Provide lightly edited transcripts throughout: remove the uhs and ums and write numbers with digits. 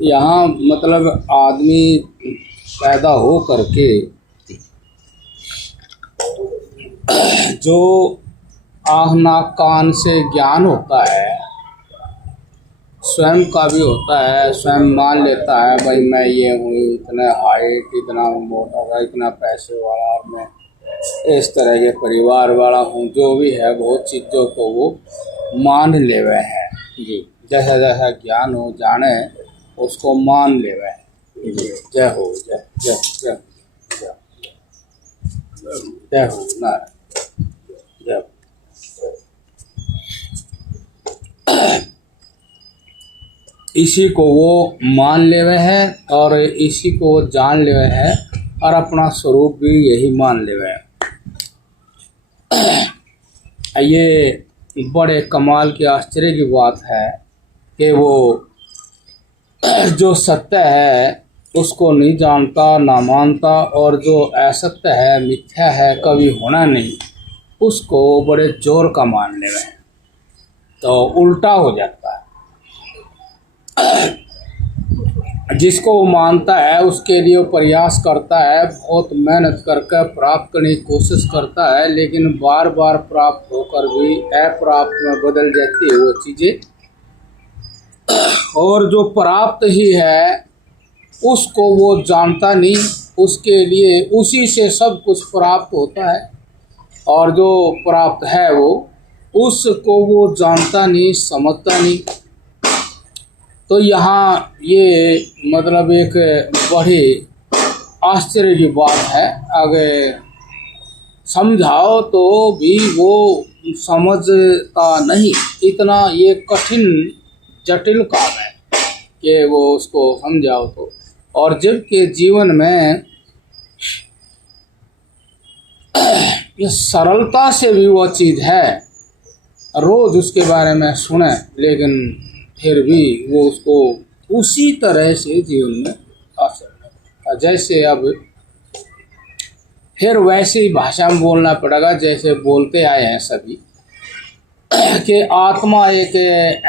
यहाँ मतलब आदमी पैदा हो करके जो आँख नाक कान से ज्ञान होता है, स्वयं का भी होता है, स्वयं मान लेता है भाई मैं ये हूँ, इतना हाइट, इतना मोटा, इतना पैसे वाला, और मैं इस तरह के परिवार वाला हूँ, जो भी है बहुत चीज़ों को वो मान लेवे है जी। जैसा जैसा ज्ञान हो जाने उसको मान लेवे है। जय हो, जय जय जय जय जय हो ना जय। इसी को वो मान लेवे है और इसी को वो जान लेवे है और अपना स्वरूप भी यही मान लेवे है। ये बड़े कमाल की आश्चर्य की बात है कि वो जो सत्य है उसको नहीं जानता ना मानता, और जो असत्य है, मिथ्या है, कभी होना नहीं, उसको बड़े जोर का मान लेवे है। तो उल्टा हो जाता है। जिसको वो मानता है उसके लिए वो प्रयास करता है, बहुत मेहनत करके प्राप्त करने की कोशिश करता है, लेकिन बार बार प्राप्त होकर भी अप्राप्त में बदल जाती है वो चीज़ें। और जो प्राप्त ही है उसको वो जानता नहीं, उसके लिए उसी से सब कुछ प्राप्त होता है, और जो प्राप्त है वो उसको वो जानता नहीं, समझता नहीं। तो यहाँ ये मतलब एक बड़ी आश्चर्य की बात है। अगर समझाओ तो भी वो समझता नहीं, इतना ये कठिन जटिल काम है कि वो उसको समझाओ तो। और जबकि जीवन में ये सरलता से भी वो चीज़ है, रोज उसके बारे में सुने, लेकिन फिर भी वो उसको उसी तरह से जीवन में आचरण, जैसे अब फिर वैसे ही भाषा में बोलना पड़ेगा जैसे बोलते आए हैं सभी, कि आत्मा एक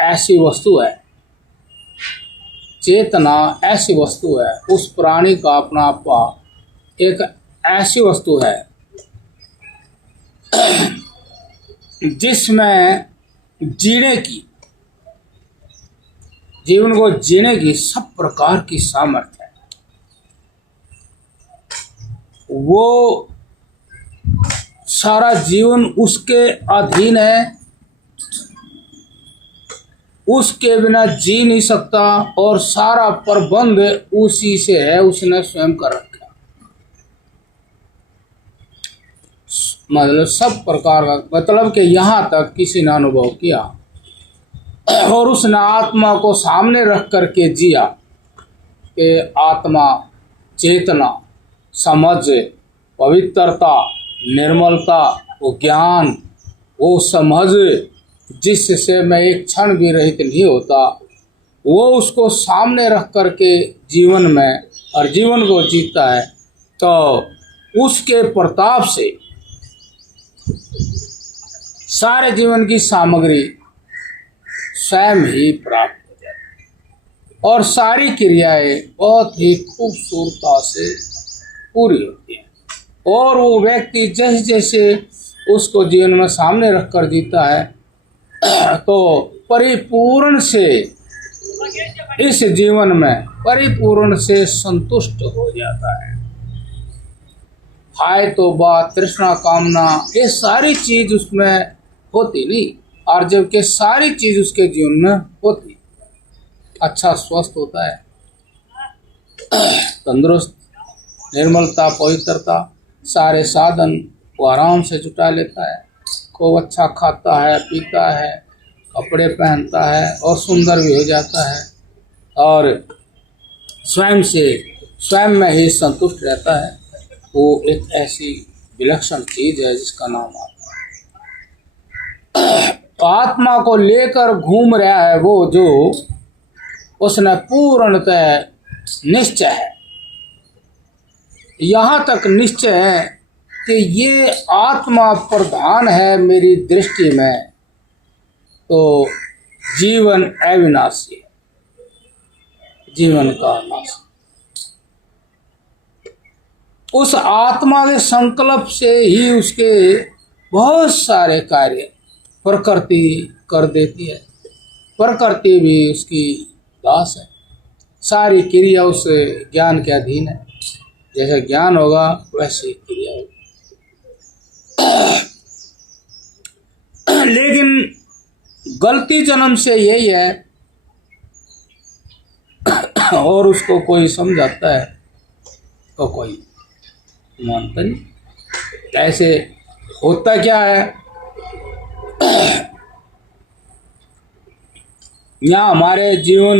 ऐसी वस्तु है, चेतना ऐसी वस्तु है, उस प्राणी का अपना आपा एक ऐसी वस्तु है जिसमें जीने की, जीवन को जीने की सब प्रकार की सामर्थ्य है। वो सारा जीवन उसके अधीन है, उसके बिना जी नहीं सकता, और सारा प्रबंध उसी से है, उसने स्वयं कर रखा। मतलब सब प्रकार का, मतलब कि यहाँ तक किसी ने अनुभव किया और उसने आत्मा को सामने रख करके जिया कि आत्मा, चेतना, समझ, पवित्रता, निर्मलता, वो ज्ञान, वो समझ जिससे मैं एक क्षण भी रहित नहीं होता, वो उसको सामने रख करके जीवन में और जीवन को जीता है, तो उसके प्रताप से सारे जीवन की सामग्री स्वयं ही प्राप्त हो जाती है और सारी क्रियाएं बहुत ही खूबसूरता से पूरी होती हैं। और वो व्यक्ति जैसे जैसे उसको जीवन में सामने रख कर जीता है तो परिपूर्ण से इस जीवन में परिपूर्ण से संतुष्ट हो जाता है। हाय तो बात, तृष्णा, कामना, ये सारी चीज उसमें होती नहीं, और जबकि सारी चीज उसके जीवन में होती, अच्छा स्वस्थ होता है, तंदुरुस्त, निर्मलता, पवित्रता, सारे साधन वो आराम से जुटा लेता है, खूब अच्छा खाता है, पीता है, कपड़े पहनता है और सुंदर भी हो जाता है और स्वयं में ही संतुष्ट रहता है। वो एक ऐसी विलक्षण चीज है जिसका नाम आत्मा है। तो आत्मा को लेकर घूम रहा है वो जो उसने पूर्णतः निश्चय है, यहाँ तक निश्चय है कि ये आत्मा प्रधान है मेरी दृष्टि में, तो जीवन अविनाशी है, जीवन का नाश। उस आत्मा के संकल्प से ही उसके बहुत सारे कार्य प्रकृति कर देती है। प्रकृति भी उसकी दास है, सारी क्रिया उस ज्ञान के अधीन है। जैसे ज्ञान होगा वैसी क्रिया होगी। लेकिन गलती जन्म से यही है और उसको कोई समझाता है तो कोई मानता नहीं। ऐसे होता क्या है, यहाँ हमारे जीवन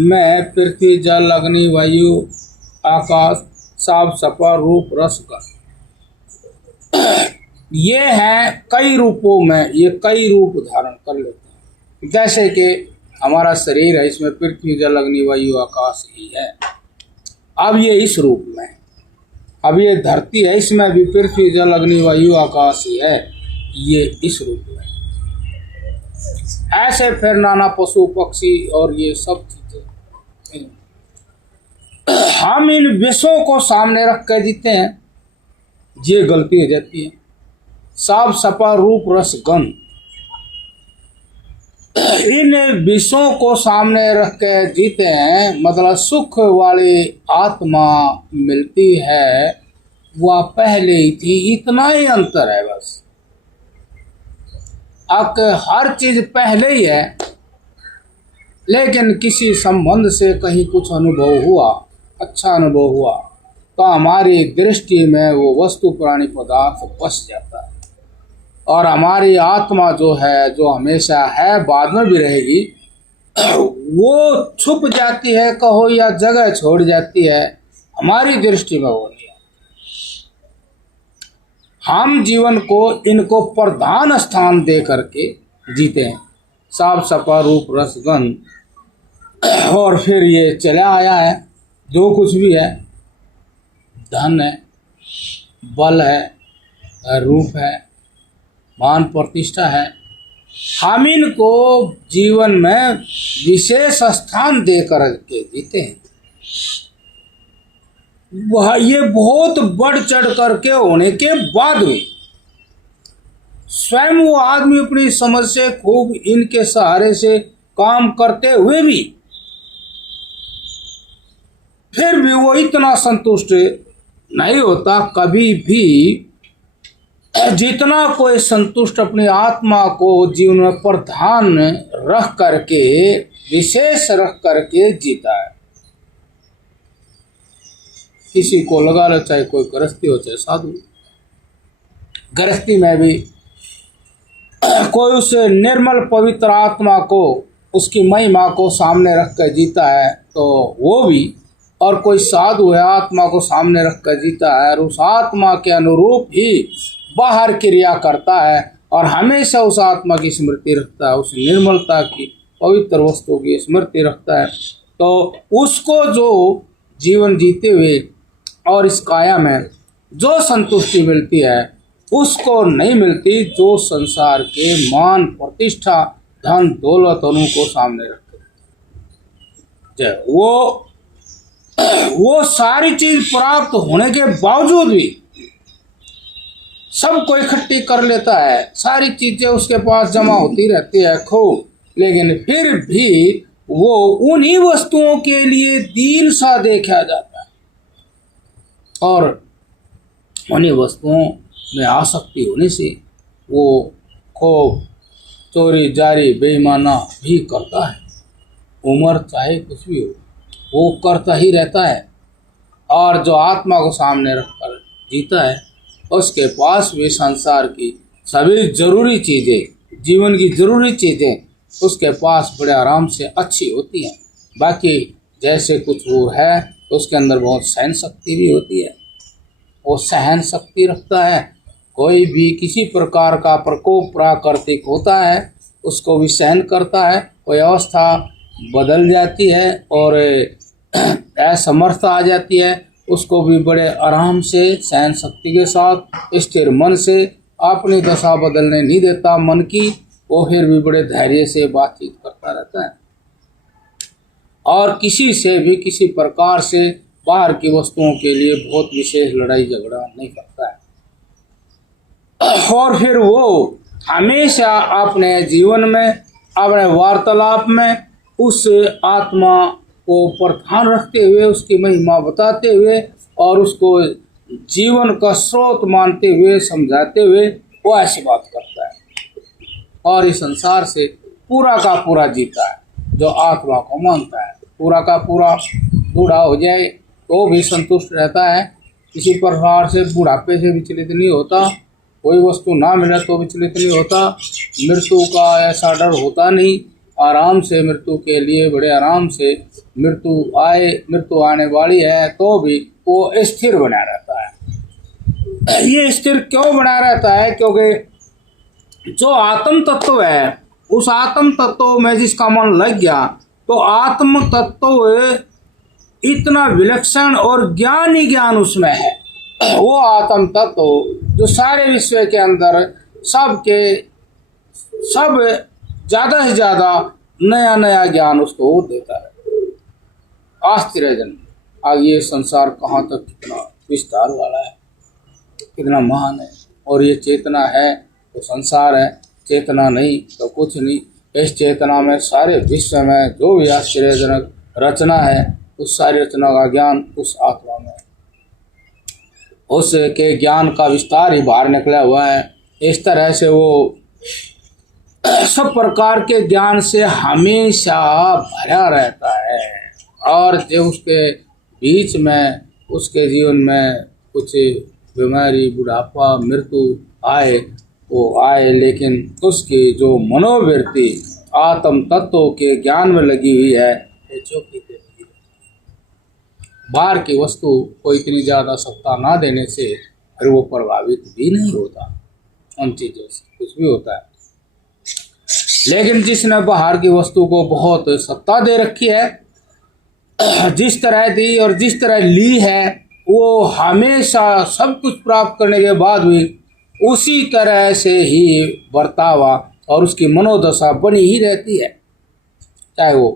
में पृथ्वी जल अग्नि वायु आकाश साफ सफा रूप रस का ये है कई रूपों में, ये कई रूप धारण कर लेते हैं। जैसे कि हमारा शरीर है, इसमें पृथ्वी जल अग्नि वायु आकाश ही है, अब ये इस रूप में। अब ये धरती है, इसमें भी पृथ्वी जल अग्नि वायु आकाश ही है, ये इस रूप में। ऐसे फिर नाना पशु पक्षी और ये सब चीजें हम इन विषयों को सामने रख कर जीते हैं, ये गलती हो जाती है। साफ सफा रूप रस गंध, इन विषयों को सामने रख के जीते हैं, मतलब सुख वाली आत्मा मिलती है वह पहले ही थी, इतना ही अंतर है बस। अब हर चीज पहले ही है, लेकिन किसी संबंध से कहीं कुछ अनुभव हुआ, अच्छा अनुभव हुआ, तो हमारी दृष्टि में वो वस्तु प्राणी पदार्थ बस जाता है और हमारी आत्मा जो है, जो हमेशा है, बाद में भी रहेगी, वो छुप जाती है कहो या जगह छोड़ जाती है, हमारी दृष्टि में वो नहीं है। हम जीवन को इनको प्रधान स्थान दे करके जीते हैं, साफ सफा रूप रस गंध, और फिर ये चला आया है जो कुछ भी है, धन है, बल है, रूप है, मान प्रतिष्ठा है, हम इनको जीवन में विशेष स्थान दे कर के जीते हैं। वह ये बहुत बढ़ चढ़ करके होने के बाद भी स्वयं वो आदमी अपनी समझ से खूब इनके सहारे से काम करते हुए भी फिर भी वो इतना संतुष्ट नहीं होता कभी भी जितना कोई संतुष्ट अपनी आत्मा को जीवन में प्रधान रख करके, विशेष रख करके जीता है। किसी को लगा लो, चाहे कोई गृहस्थी हो चाहे साधु, गृहस्थी में भी कोई उस निर्मल पवित्र आत्मा को, उसकी महिमा को सामने रख कर जीता है तो वो भी, और कोई साधु है आत्मा को सामने रख कर जीता है और उस आत्मा के अनुरूप ही बाहर क्रिया करता है और हमेशा उस आत्मा की स्मृति रखता है, उस निर्मलता की पवित्र वस्तु की स्मृति रखता है, तो उसको जो जीवन जीते हुए और इस काया में जो संतुष्टि मिलती है उसको नहीं मिलती जो संसार के मान प्रतिष्ठा धन दौलत को सामने रखते। वो सारी चीज प्राप्त होने के बावजूद भी सबको इकट्ठी कर लेता है, सारी चीजें उसके पास जमा होती रहती है खूब, लेकिन फिर भी वो उन्हीं वस्तुओं के लिए दीन सा देखा जाता है और उन्हीं वस्तुओं में आसक्ति होने से वो खूब चोरी जारी बेईमाना भी करता है। उम्र चाहे कुछ भी हो वो करता ही रहता है और जो आत्मा को सामने रखकर जीता है उसके पास भी संसार की सभी जरूरी चीजें, जीवन की जरूरी चीजें उसके पास बड़े आराम से अच्छी होती हैं। बाकी जैसे कुछ और है उसके अंदर बहुत सहन शक्ति भी होती है, वो सहन शक्ति रखता है। कोई भी किसी प्रकार का प्रकोप प्राकृतिक होता है उसको भी सहन करता है। कोई अवस्था बदल जाती है और असमर्थ आ जाती है, उसको भी बड़े आराम से सहन शक्ति के साथ स्थिर मन से अपनी दशा बदलने नहीं देता मन की, वो फिर भी बड़े धैर्य से बातचीत करता रहता है और किसी से भी किसी प्रकार से बाहर की वस्तुओं के लिए बहुत विशेष लड़ाई झगड़ा नहीं करता है। और फिर वो हमेशा अपने जीवन में अपने वार्तालाप में उस आत्मा को प्रधान रखते हुए उसकी महिमा बताते हुए और उसको जीवन का स्रोत मानते हुए समझाते हुए वो ऐसी बात करता है और इस संसार से पूरा का पूरा जीता है। जो आत्मा को मानता है पूरा का पूरा बूढ़ा हो जाए तो भी संतुष्ट रहता है, किसी प्रकार से बुढ़ापे से विचलित नहीं होता, कोई वस्तु ना मिले तो विचलित नहीं होता, मृत्यु का ऐसा डर होता नहीं, आराम से मृत्यु के लिए बड़े आराम से मृत्यु आने वाली है तो भी वो स्थिर बना रहता है। ये स्थिर क्यों बना रहता है? क्योंकि जो आत्म तत्व है उस आत्म तत्व में जिसका मन लग गया तो आत्म तत्व इतना विलक्षण और ज्ञान ज्ञान उसमें है। वो आत्म तत्व जो सारे विश्व के अंदर सब ज़्यादा से ज़्यादा नया नया ज्ञान उसको वो देता है। आश्चर्यजनक, आज ये संसार कहाँ तक कितना विस्तार वाला है, कितना महान है। और ये चेतना है तो संसार है, चेतना नहीं तो कुछ नहीं। इस चेतना में सारे विश्व में जो भी आश्चर्यजनक रचना है उस सारी रचना का ज्ञान उस आत्मा में, उसके ज्ञान का विस्तार ही बाहर निकला हुआ है। इस तरह से वो सब प्रकार के ज्ञान से हमेशा भरा रहता है और जब उसके बीच में उसके जीवन में कुछ बीमारी बुढ़ापा मृत्यु आए वो आए, लेकिन उसकी जो मनोवृत्ति आत्म तत्व के ज्ञान में लगी हुई है वो चौकी पे लगी। बाहर की वस्तु को इतनी ज़्यादा सत्ता ना देने से फिर वो प्रभावित भी नहीं होता उन चीज़ों से, कुछ भी होता है। लेकिन जिसने बाहर की वस्तु को बहुत सत्ता दे रखी है, जिस तरह दी और जिस तरह ली है, वो हमेशा सब कुछ प्राप्त करने के बाद भी उसी तरह से ही बर्तावा और उसकी मनोदशा बनी ही रहती है। चाहे वो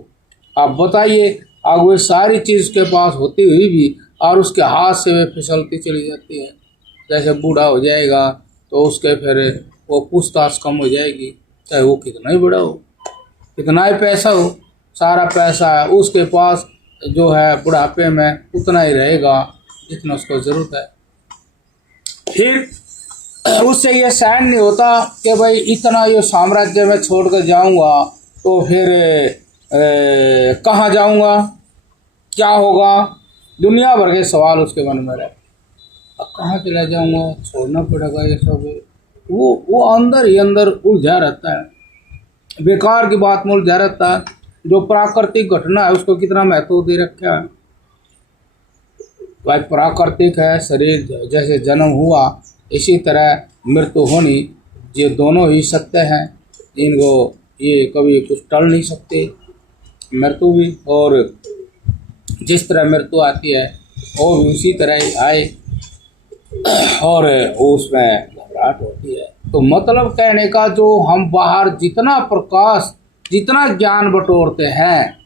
आप बताइए अब वो सारी चीज़ के पास होती हुई भी और उसके हाथ से वे फिसलती चली जाती है। जैसे बूढ़ा हो जाएगा तो उसके फिर वो पूछताछ कम हो जाएगी, चाहे वो कितना ही बड़ा हो कितना ही पैसा हो, सारा पैसा है उसके पास जो है बुढ़ापे में उतना ही रहेगा जितना उसको ज़रूरत है। फिर उससे ये सहन नहीं होता कि भाई इतना ये साम्राज्य में छोड़ कर जाऊँगा तो फिर कहाँ जाऊँगा, क्या होगा, दुनिया भर के सवाल उसके मन में रहे। अब कहाँ चला जाऊँगा, छोड़ना पड़ेगा ये सब। वो अंदर ही अंदर उलझा रहता है, बेकार की बात में उलझा रहता है। जो प्राकृतिक घटना है उसको कितना महत्व दे रखा है। भाई प्राकृतिक है, शरीर जैसे जन्म हुआ इसी तरह मृत्यु होनी, ये दोनों ही सत्य हैं, इनको ये कभी कुछ टल नहीं सकते। मृत्यु भी, और जिस तरह मृत्यु आती है वो भी उसी तरह ही आए और उसमें घबराहट होती है। तो मतलब कहने का जो हम बाहर जितना प्रकाश जितना ज्ञान बटोरते हैं,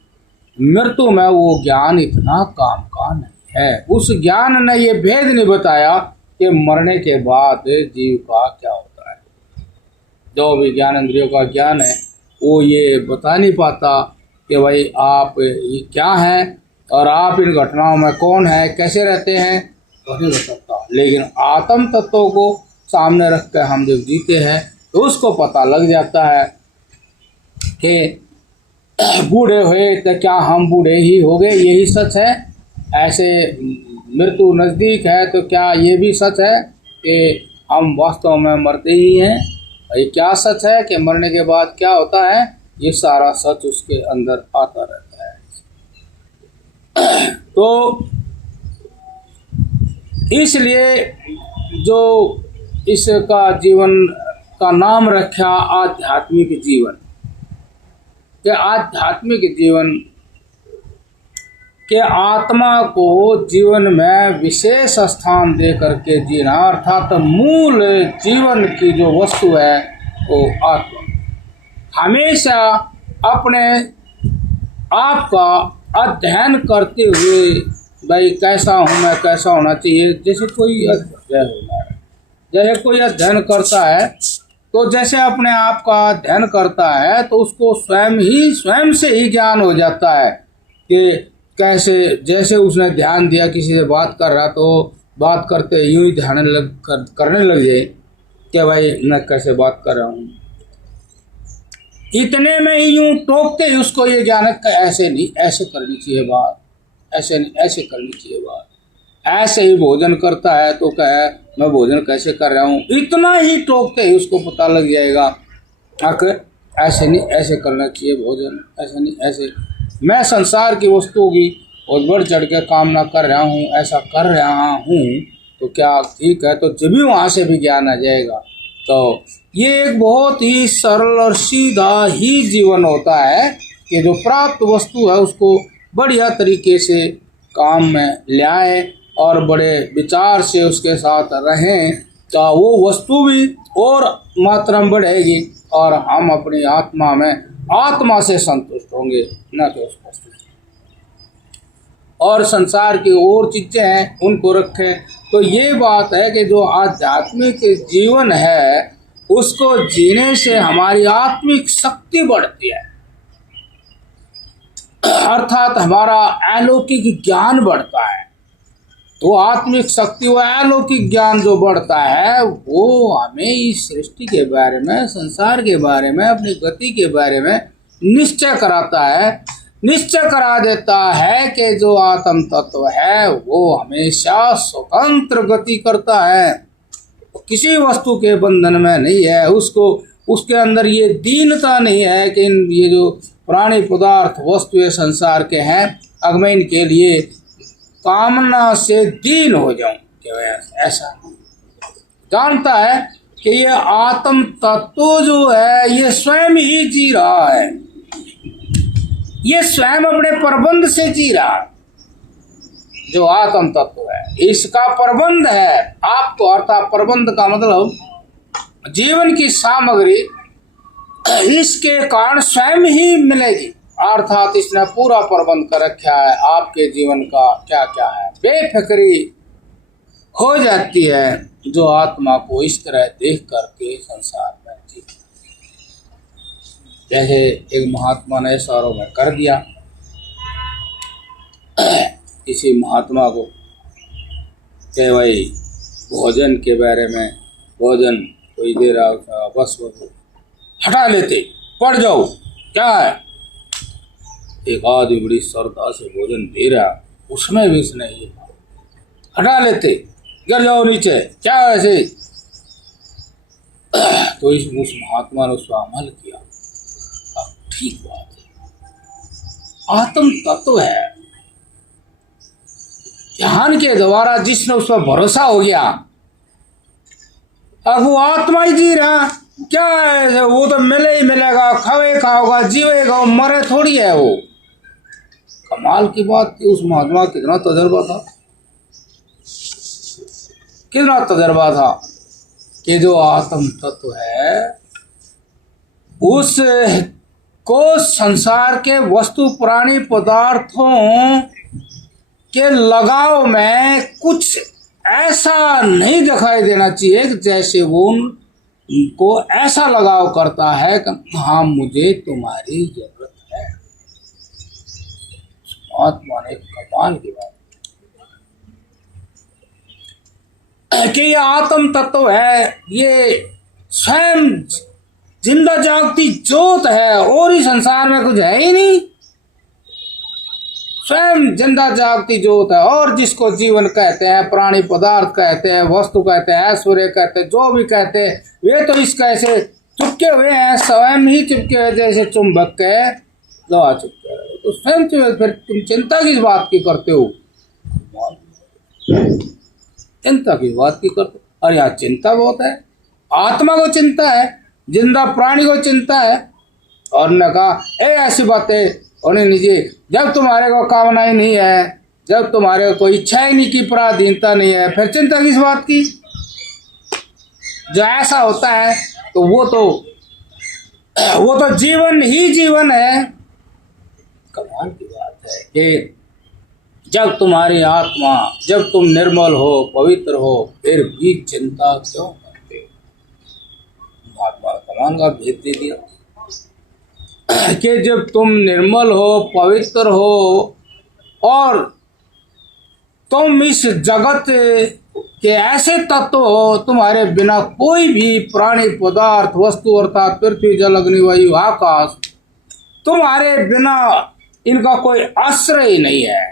मृत्यु में वो ज्ञान इतना काम का नहीं है। उस ज्ञान ने ये भेद नहीं बताया कि मरने के बाद जीव का क्या होता है। जो भी ज्ञान इंद्रियों का ज्ञान है वो ये बता नहीं पाता कि भाई आप ये क्या हैं और आप इन घटनाओं में कौन है, कैसे रहते हैं, वो नहीं बताता। लेकिन आत्म तत्वों को सामने रख कर हम जब जीते हैं तो उसको पता लग जाता है कि बूढ़े हुए तो क्या हम बूढ़े ही हो गए, यही सच है। ऐसे मृत्यु नज़दीक है तो क्या ये भी सच है कि हम वास्तव में मरते ही हैं। ये क्या सच है कि मरने के बाद क्या होता है, ये सारा सच उसके अंदर आता रहता है। तो इसलिए जो इसका जीवन का नाम रखा आध्यात्मिक जीवन, कि आध्यात्मिक जीवन के आत्मा को जीवन में विशेष स्थान दे करके जीना, अर्थात मूल जीवन की जो वस्तु है वो आत्मा। हमेशा अपने आप का अध्ययन करते हुए, भाई कैसा हूँ मैं, कैसा होना चाहिए। जैसे कोई अध्ययन करता है, तो जैसे अपने आप का अध्ययन करता है तो उसको स्वयं से ही ज्ञान हो जाता है कि कैसे, जैसे उसने ध्यान दिया किसी से बात कर रहा तो बात करते यूं ही ध्यान करने लग जाए कि भाई मैं कैसे बात कर रहा हूँ। इतने में ही यूं टोकते ही उसको ये ज्ञान है ऐसे नहीं, ऐसे करनी चाहिए बात, ऐसे नहीं, ऐसे करनी चाहिए बात। ऐसे ही भोजन करता है तो कहे मैं भोजन कैसे कर रहा हूँ, इतना ही टोकते ही उसको पता लग जाएगा ऐसे नहीं, ऐसे करना चाहिए भोजन, ऐसे नहीं, ऐसे। मैं संसार की वस्तुओं की बहुत बढ़ चढ़ के कामना कर रहा हूँ, ऐसा कर रहा हूँ, तो क्या ठीक है? तो जब भी वहाँ से भी ज्ञान आ जाएगा। तो ये एक बहुत ही सरल और सीधा ही जीवन होता है कि जो प्राप्त वस्तु है उसको बढ़िया तरीके से काम में ले आए और बड़े विचार से उसके साथ रहें, तो वो वस्तु भी और मात्रा में बढ़ेगी और हम अपनी आत्मा में आत्मा से संतुष्ट होंगे, न कि उस वस्तु से। और संसार की और चीजें हैं उनको रखें। तो ये बात है कि जो आध्यात्मिक जीवन है उसको जीने से हमारी आत्मिक शक्ति बढ़ती है, अर्थात हमारा अलौकिक ज्ञान बढ़ता है। तो आत्मिक शक्ति व अलौकिक ज्ञान जो बढ़ता है वो हमें इस सृष्टि के बारे में, संसार के बारे में, अपनी गति के बारे में निश्चय कराता है, निश्चय करा देता है कि जो आत्म तत्व है वो हमेशा स्वतंत्र गति करता है, किसी वस्तु के बंधन में नहीं है। उसको उसके अंदर ये दीनता नहीं है कि ये जो प्राणी पदार्थ वस्तु संसार के हैं, अब मैं इनके लिए कामना से दीन हो जाऊं, ऐसा जानता है कि ये आत्म तत्व जो है ये स्वयं ही जी रहा है, ये स्वयं अपने प्रबंध से जी रहा है। जो आत्म तत्व है इसका प्रबंध है आपको, अर्थात प्रबंध का मतलब जीवन की सामग्री इसके कारण स्वयं ही मिलेगी, अर्थात इसने पूरा प्रबंध कर रखा है आपके जीवन का क्या क्या है। बेफिक्री हो जाती है जो आत्मा को इस तरह देख करके संसार में जी। जैसे एक महात्मा ने सारों में कर दिया, किसी महात्मा को कि भाई भोजन के बारे में, भोजन कोई दे रहा था, बस वो हटा लेते, पड़ जाओ क्या है। एक आदमी बड़ी श्रद्धा से भोजन दे रहा, उसमें भी इसने ये हटा लेते, गिर जाओ नीचे, क्या ऐसे। तो उस महात्मा ने उसका अमल किया, ठीक बात है, आत्म तत्व है, ध्यान के द्वारा जिसने उस पर भरोसा हो गया, अब वो आत्मा ही जी रहा, क्या है वो तो मिले ही मिलेगा, खावे खाओगा, जीवेगा, मरे थोड़ी है वो। कमाल की बात थी, उस महात्मा कितना तजर्बा था, कितना तजर्बा था कि जो आत्म तत्व है उस को संसार के वस्तु प्राणी पदार्थों के लगाव में कुछ ऐसा नहीं दिखाई देना चाहिए जैसे वो उनको ऐसा लगाव करता है कि हाँ मुझे तुम्हारी जरूरत है। आत्मा ने कमाल की बात कि ये आत्म तत्व है, ये स्वयं जिंदा जागती ज्योत है और इस संसार में कुछ है ही नहीं, स्वयं जिंदा जागती ज्योत है। और जिसको जीवन कहते हैं, प्राणी पदार्थ कहते हैं, वस्तु कहते हैं, ऐश्वर्य कहते हैं, जो भी कहते हैं, वे तो इसका ऐसे चुपके हुए हैं, स्वयं ही चुपके हुए, जैसे चुंबक के लोहा चुपके हुए, तो स्वयं चुपके, फिर तुम चिंता किस बात की करते हो? चिंता की बात की करते? और यहाँ चिंता बहुत है, आत्मा को चिंता है, जिंदा प्राणी को चिंता है। और ने कहा ऐसी बातें होनी नहीं चाहिए, जब तुम्हारे को कामना ही नहीं है, जब तुम्हारे को कोई इच्छा ही नहीं की, पराधीनता नहीं है, फिर चिंता किस बात की? जो ऐसा होता है तो वो तो जीवन ही जीवन है। कमाल की बात है कि जब तुम्हारी आत्मा, जब तुम निर्मल हो, पवित्र हो, फिर भी चिंता क्यों करते हो? महात्मा कमान का भेद दे दिया कि जब तुम निर्मल हो, पवित्र हो, और तुम इस जगत के ऐसे तत्व हो, तुम्हारे बिना कोई भी प्राणी, पदार्थ, वस्तु अर्थात पृथ्वी, जल, अग्नि, वायु, आकाश, तुम्हारे बिना इनका कोई आश्रय नहीं है।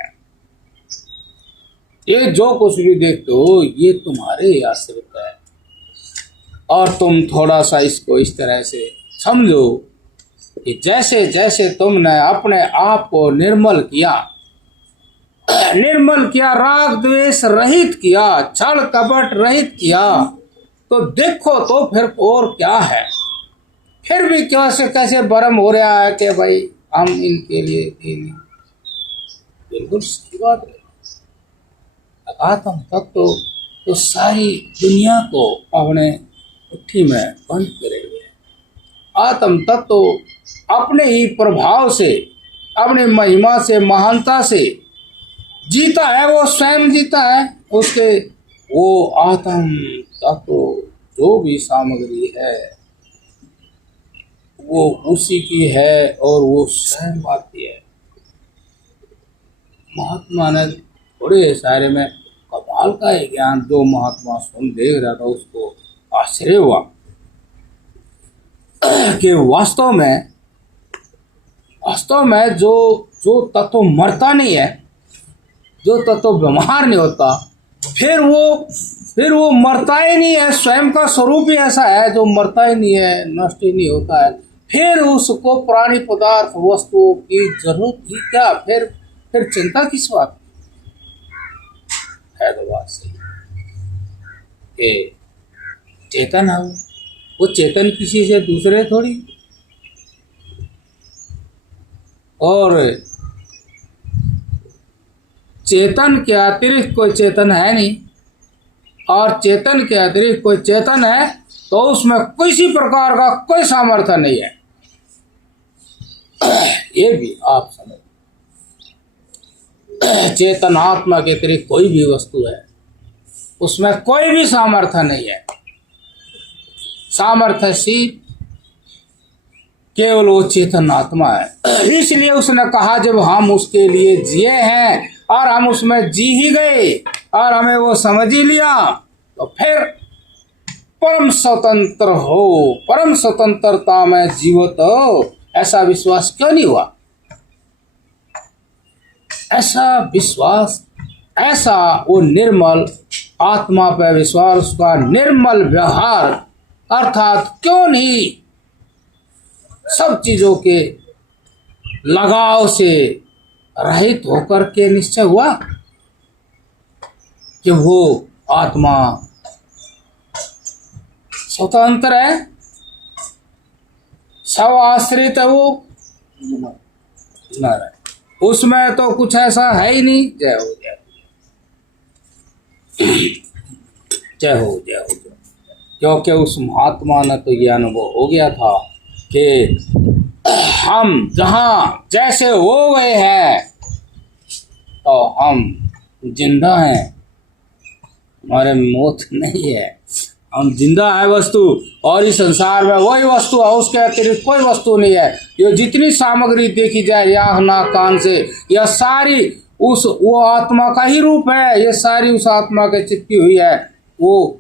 ये जो कुछ भी देखते हो ये तुम्हारे आश्रित है। और तुम थोड़ा सा इसको इस तरह से समझो कि जैसे जैसे तुमने अपने आप को निर्मल किया, राग द्वेष रहित किया, छल कपट रहित किया, तो देखो तो फिर और क्या है? फिर भी कैसे भ्रम हो रहा है कि भाई हम इनके लिए बिल्कुल सही बात है। आत्म तत्व तो सारी दुनिया को अपने मुट्ठी में बंद करे हुए है। आत्म तत्व अपने ही प्रभाव से, अपने महिमा से, महानता से जीता है, वो स्वयं जीता है। उसके वो आत्म तत्व जो भी सामग्री है वो उसी की है और वो स्वयं आती है। महात्मा ने थोड़े सारे में कमाल का है ज्ञान, जो महात्मा सुन देख रहा था उसको आश्चर्य हुआ कि वास्तव में जो तत्व मरता नहीं है, जो तत्व बीमार नहीं होता, फिर वो मरता ही नहीं है। स्वयं का स्वरूप ही ऐसा है जो मरता ही नहीं है, नष्ट ही नहीं होता है। फिर उसको प्राणी, पदार्थ, वस्तुओं की जरूरत ही क्या? फिर चिंता किस बात है? तो बात सही कि चेतन है वो चेतन किसी से दूसरे थोड़ी, और चेतन के अतिरिक्त कोई चेतन है नहीं, और चेतन के अतिरिक्त कोई चेतन है तो उसमें किसी प्रकार का कोई सामर्थ्य नहीं है। ये भी आप समझ, चेतन आत्मा के अतिरिक्त कोई भी वस्तु है उसमें कोई भी सामर्थ्य नहीं है। सामर्थ्य सिर्फ केवल वो चेतन आत्मा है। इसलिए उसने कहा जब हम उसके लिए जिए हैं और हम उसमें जी ही गए और हमें वो समझ ही लिया, तो फिर परम स्वतंत्र हो, परम स्वतंत्रता में जीवित हो, ऐसा विश्वास क्यों नहीं हुआ? ऐसा विश्वास, ऐसा वो निर्मल आत्मा पर विश्वास, उसका निर्मल व्यवहार अर्थात क्यों नहीं सब चीजों के लगाव से रहित होकर के निश्चय हुआ कि वो आत्मा स्वतंत्र है, सब आश्रित है, वो उसमें तो कुछ ऐसा है ही नहीं। जय हो जय जय हो जय हो। क्योंकि उस महात्मा ने तो ये अनुभव हो गया था कि हम जहाँ जैसे हो गए हैं तो हम जिंदा हैं, हमारे मौत नहीं है, हम जिंदा है वस्तु, और इस संसार में वही वस्तु है, उसके अतिरिक्त कोई वस्तु नहीं है। ये जितनी सामग्री देखी जाए आँख नाक कान से, यह सारी वो आत्मा का ही रूप है, ये सारी उस आत्मा के चिपकी हुई है। वो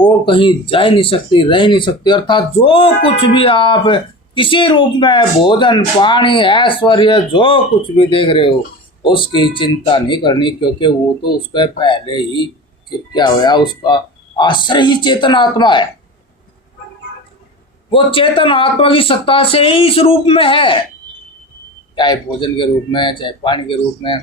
और कहीं जा नहीं सकती, रह नहीं सकती। अर्थात जो कुछ भी आप किसी रूप में भोजन, पानी, ऐश्वर्य, जो कुछ भी देख रहे हो उसकी चिंता नहीं करनी, क्योंकि वो तो उसके पहले ही चिपका हुआ, उसका आश्रय ही चेतन आत्मा है। वो चेतन आत्मा की सत्ता से ही इस रूप में है, चाहे भोजन के रूप में, चाहे पानी के रूप में,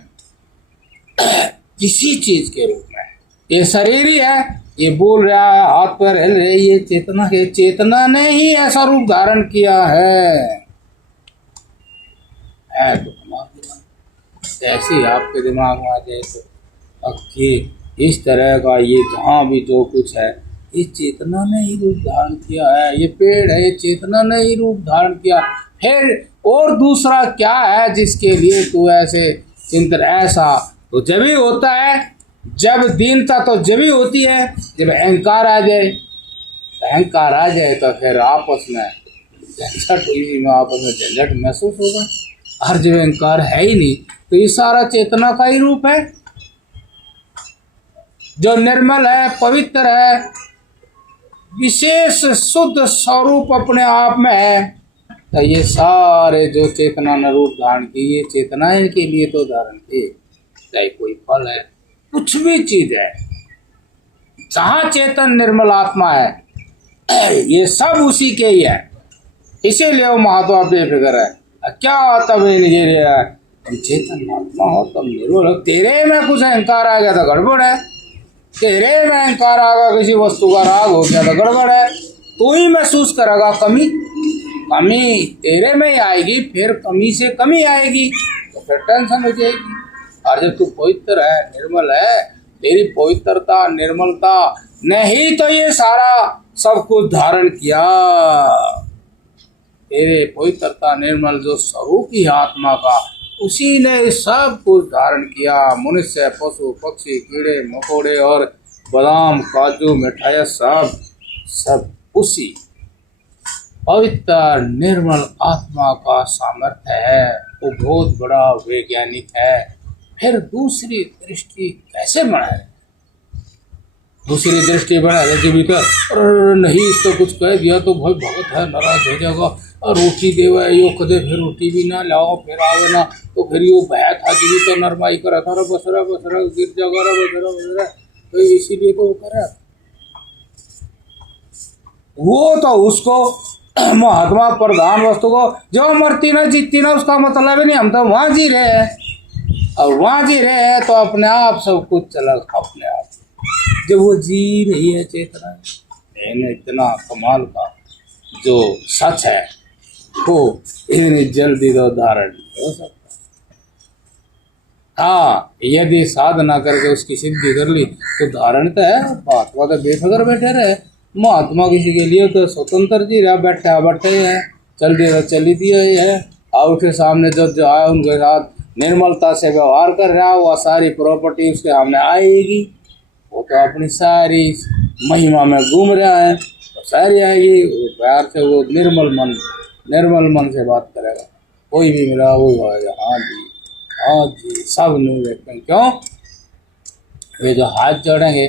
किसी चीज के रूप में। ये शरीर ही है, ये बोल रहा है, हाथ पैर हिल रहे, ये चेतना है। चेतना ने ही ऐसा रूप धारण किया है तो हमारे दिमाग ऐसे आपके दिमाग में आ जाए तो अब ये इस तरह का, ये जहाँ भी जो कुछ है, ये चेतना ने ही रूप धारण किया है। ये पेड़ है, ये चेतना ने ही रूप धारण किया। फिर और दूसरा क्या है जिसके लिए तू ऐसे चिंतन? ऐसा तो जब ही होता है, जब दीनता तो जब ही होती है जब अहंकार आ जाए। अहंकार आ जाए तो फिर आपस में झंझट, इसी में आपस में झंझट महसूस होगा। हर जब अहंकार है ही नहीं तो ये सारा चेतना का ही रूप है, जो निर्मल है, पवित्र है, विशेष शुद्ध स्वरूप अपने आप में है। तो ये सारे जो चेतना ने रूप धारण की, ये चेतनाएं के लिए तो धारण किए। चाहे कोई फल है, कुछ भी चीज है, जहाँ चेतन निर्मल आत्मा है, ये सब उसी के ही है। इसीलिए वो महात्मा बेफिक्र है। क्या तब है चेतन आत्मा हो तब निर्मल। तेरे में कुछ अहंकार आ गया तो गड़बड़ है, तेरे में अहंकार आ गया, किसी वस्तु का राग हो गया तो गड़बड़ है। तू ही महसूस करेगा कमी, कमी तेरे में ही आएगी, फिर कमी से कमी आएगी तो फिर टेंशन हो जाएगी। और जब तू पवित्र है, निर्मल है, तेरी पवित्रता निर्मलता ने ही तो ये सारा सब कुछ धारण किया। तेरे पवित्रता निर्मल जो स्वरूप ही आत्मा का, उसी ने सब कुछ धारण किया। मनुष्य, पशु, पक्षी, कीड़े मकोड़े और बादाम, काजू, मिठाई सब उसी पवित्र निर्मल आत्मा का सामर्थ्य है। वो बहुत बड़ा वैज्ञानिक है। फिर दूसरी दृष्टि कैसे बनाए? दूसरी दृष्टि बनाए कि भी तो नहीं, इसको कुछ कह दिया तो भाई भगत है, नाराज हो जाएगा। और रोटी देवा यो कदे, फिर रोटी भी ना लाओ, फिर आवे ना तो फिर यो भया था कि भी तो नरमाई करा था, बसरा गिर जाएगा, बसरा तो इसीलिए तो वो करे। वो तो उसको महात्मा प्रधान वस्तु को जो मरती ना जीतती ना, उसका मतलब ही नहीं। हम तो वहां जी रहे हैं, और वहां जी रहे हैं तो अपने आप सब कुछ चला अपने आप। जब वो जी रही है चेतना, इतना कमाल का जो सच है वो इतनी जल्दी तो धारण हो सकता। हाँ, यदि साधना करके उसकी सिद्धि कर ली तो धारण तो है। महात्मा तो बेफिक्र बैठे रहे। महात्मा किसी के लिए तो स्वतंत्र जी रहा, बैठे हैं, चल दिया चली दिया है। और उसके सामने जो आया उनके साथ निर्मलता से व्यवहार कर रहा, वह सारी प्रॉपर्टी उसके सामने आएगी। वो तो अपनी सारी महिमा में घूम रहा है, तो सारी आएगी। वो प्यार से वो निर्मल मन से बात करेगा। कोई भी मिला वो आएगा, हाँ जी सब नहीं देखते। क्यों? वे जो हाथ जोड़ेंगे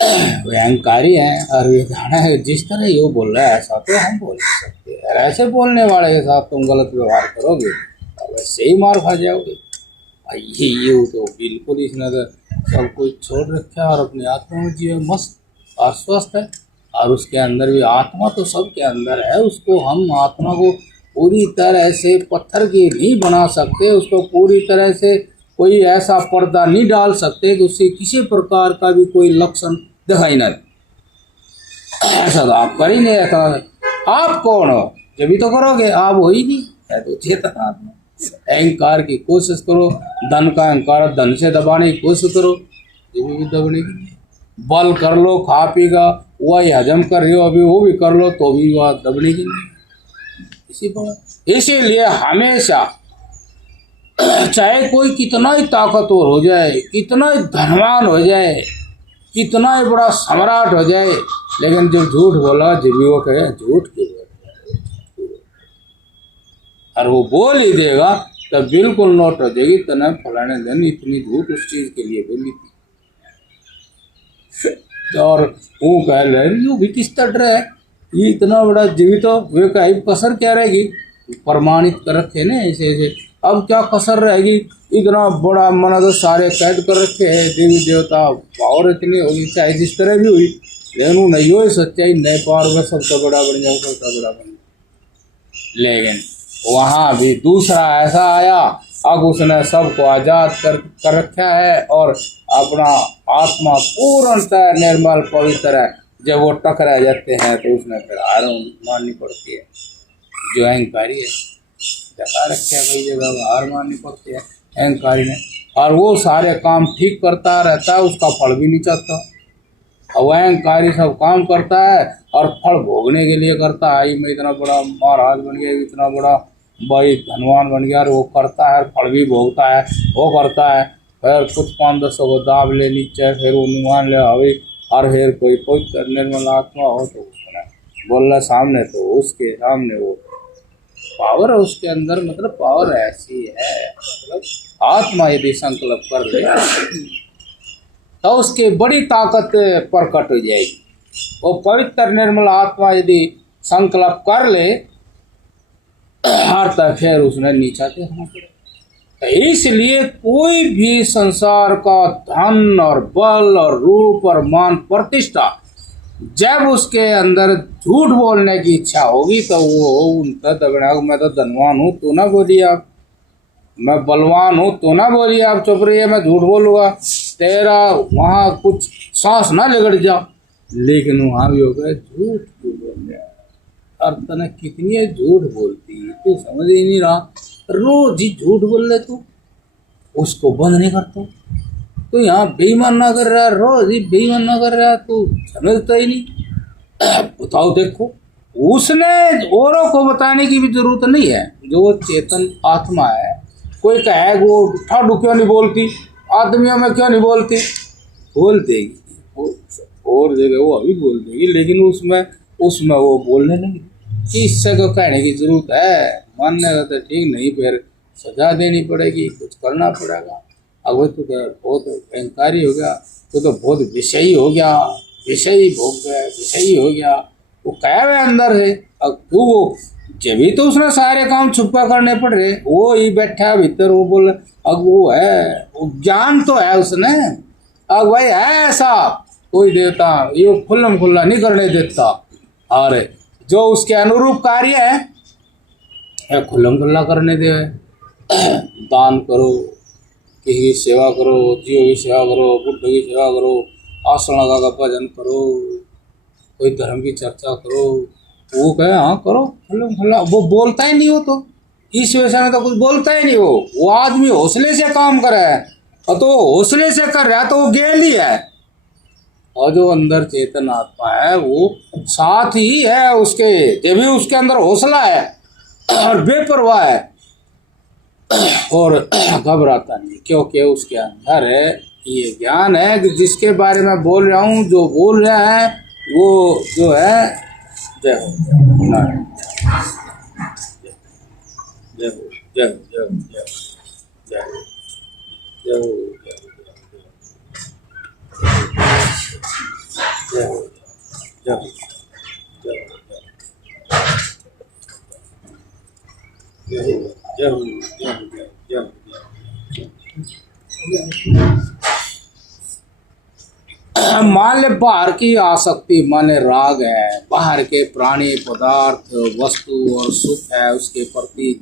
वे अहंकारी हैं, और वे जाना है जिस तरह ये बोल रहा है ऐसा तो हम बोल नहीं सकते। ऐसे बोलने वाले के साथ तुम गलत व्यवहार करोगे तो वैसे ही मार खा जाओगे। ये तो बिल्कुल इसने तो सब कुछ छोड़ रखा है और अपनी आत्मा में जिए मस्त और स्वस्थ है। और उसके अंदर भी आत्मा तो सबके अंदर है। उसको हम आत्मा को पूरी तरह से पत्थर की नहीं बना सकते, उसको पूरी तरह से कोई ऐसा पर्दा नहीं डाल सकते कि उससे किसी प्रकार का भी कोई लक्षण दिखाई ना दे। ऐसा तो आप कर ही नहीं रहता। आप कौन हो? जब भी तो करोगे, आप हो ही नहीं है तो चेतना आत्मा। अहंकार की कोशिश करो, धन का अहंकार धन से दबाने की कोशिश करो, ये भी दबने की नहीं। बल कर लो, खा पी का वही हजम कर रहे हो, अभी वो भी कर लो तो भी वह दबने की नहीं। इसीलिए हमेशा चाहे कोई कितना ही ताकतवर हो जाए, कितना ही धनवान हो जाए, कितना ही बड़ा सम्राट हो जाए, लेकिन जब झूठ बोला जब भी वो कहे झूठ क्यों, और वो बोल ही देगा तब बिल्कुल नोट हो जाएगी। तना फलाने दिन इतनी झूठ उस चीज के लिए बोली थी, और वो कह रहे वो भी किस तरह है, ये इतना बड़ा जीवित हो, वे कहीं कसर क्या रहेगी? प्रमाणित कर रखे ना ऐसे ऐसे, अब क्या कसर रहेगी? इतना बड़ा मना तो सारे कैद कर रखे हैं, देवी देवता पावर इतनी होगी, चाहे जिस तरह भी हुई लेकिन वो नहीं हो सच्चाई नहीं पार में सबका बड़ा बन जाओ, सबका बड़ा बन जाओ। लेकिन वहाँ भी दूसरा ऐसा आया, अब उसने सबको आजाद कर रखा है और अपना आत्मा पूर्णतः निर्मल पवित्र है। जब वो टकरा जाते हैं तो उसने फिर हार माननी पड़ती है। जो अहंकारी है जता रखे है कई जगह हार माननी पड़ती है अहंकारी ने, और वो सारे काम ठीक करता रहता है, उसका फल भी नहीं चाहता। और अहंकारी सब काम करता है और फल भोगने के लिए करता है। मैं इतना बड़ा महाराज बन गया, इतना बड़ा भाई धनवान बन गया, और वो करता है फल भी भोगता है, वो करता है। फिर कुछ 5-10 को दाब ले नीचे, फिर वो नुमान ले अभी, और फिर कोई पवित्र निर्मल आत्मा हो तो बोलना सामने, तो उसके सामने वो पावर है उसके अंदर, मतलब पावर ऐसी है, मतलब आत्मा यदि संकल्प कर ले तो उसकी बड़ी ताकत प्रकट हो जाएगी। वो पवित्र निर्मल आत्मा यदि संकल्प कर ले तब फिर उसने नीचा देखना पड़ेगा। इसलिए कोई भी संसार का धन और बल और रूप और मान प्रतिष्ठा जब उसके अंदर झूठ बोलने की इच्छा होगी तो वो उनका दबड़ा, मैं तो धनवान हूँ तू ना बोलिए, आप मैं बलवान हूँ तू ना बोलिए, आप चुप रहिए, मैं झूठ बोलूँगा, तेरा वहाँ कुछ सांस ना लिगड़ जा। लेकिन वहाँ भी हो गया झूठ क्यों बोल रहा है, अर्थ ने कितनी है झूठ बोलती है, तू समझ ही नहीं रहा, रोज ही झूठ बोल ले तू, उसको बंद नहीं करता। तो यहाँ बेईमान ना कर रहा, रोज ही बेईमान ना कर रहा, तू समझता ही नहीं। बताओ देखो, उसने औरों को बताने की भी जरूरत नहीं है। जो चेतन आत्मा है, कोई कहे वो ठाडू क्यों नहीं बोलती, आदमियों में क्यों नहीं बोलती, बोल देगी और जगह वो अभी बोल देगी, लेकिन उसमें वो बोलने नहीं। इससे को कहने की जरूरत है, मानने का तो ठीक नहीं, फिर सजा देनी पड़ेगी, कुछ करना पड़ेगा। अब तो बहुत अहंकारी हो गया, तो बहुत विषयी हो गया, विषयी भोग गया, विषयी हो गया, वो क्या है अंदर है। अब क्यों वो जब भी तो उसने सारे काम छुपा करने पड़ रहे, वो ही बैठा भीतर, वो बोल, अब वो है, वो ज्ञान तो है उसने, अब भाई है ऐसा कोई देवता ये खुल्लम खुल्ला नहीं करने देता, और जो उसके अनुरूप कार्य है खुल्लम खुल्ला करने दे। दान करो, किसी की सेवा करो, जीव की सेवा करो, बुद्ध की सेवा करो, आसन लगा का भजन करो, कोई धर्म की चर्चा करो, वो कहे हाँ करो खुल्लम खुल्ला, वो बोलता ही नहीं हो, तो इस विषय में तो कुछ बोलता ही नहीं हो। वो आदमी हौसले से काम करे, और तो हौसले से कर रहा है तो वो गेल ही है, और जो अंदर चेतन आत्मा है वो साथ ही है उसके, जब भी उसके अंदर हौसला है और बेपरवाह है और घबराता नहीं, क्योंकि उसके अंदर है ये ज्ञान है कि जिसके बारे में बोल रहा हूँ, जो बोल रहा है वो जो है जय हो जय हो जय हो जय हो जय हो जय हो जय हो जय हो मान ले बाहर की आसक्ति, मान राग है, बाहर के प्राणी पदार्थ वस्तु और सुख है, उसके प्रति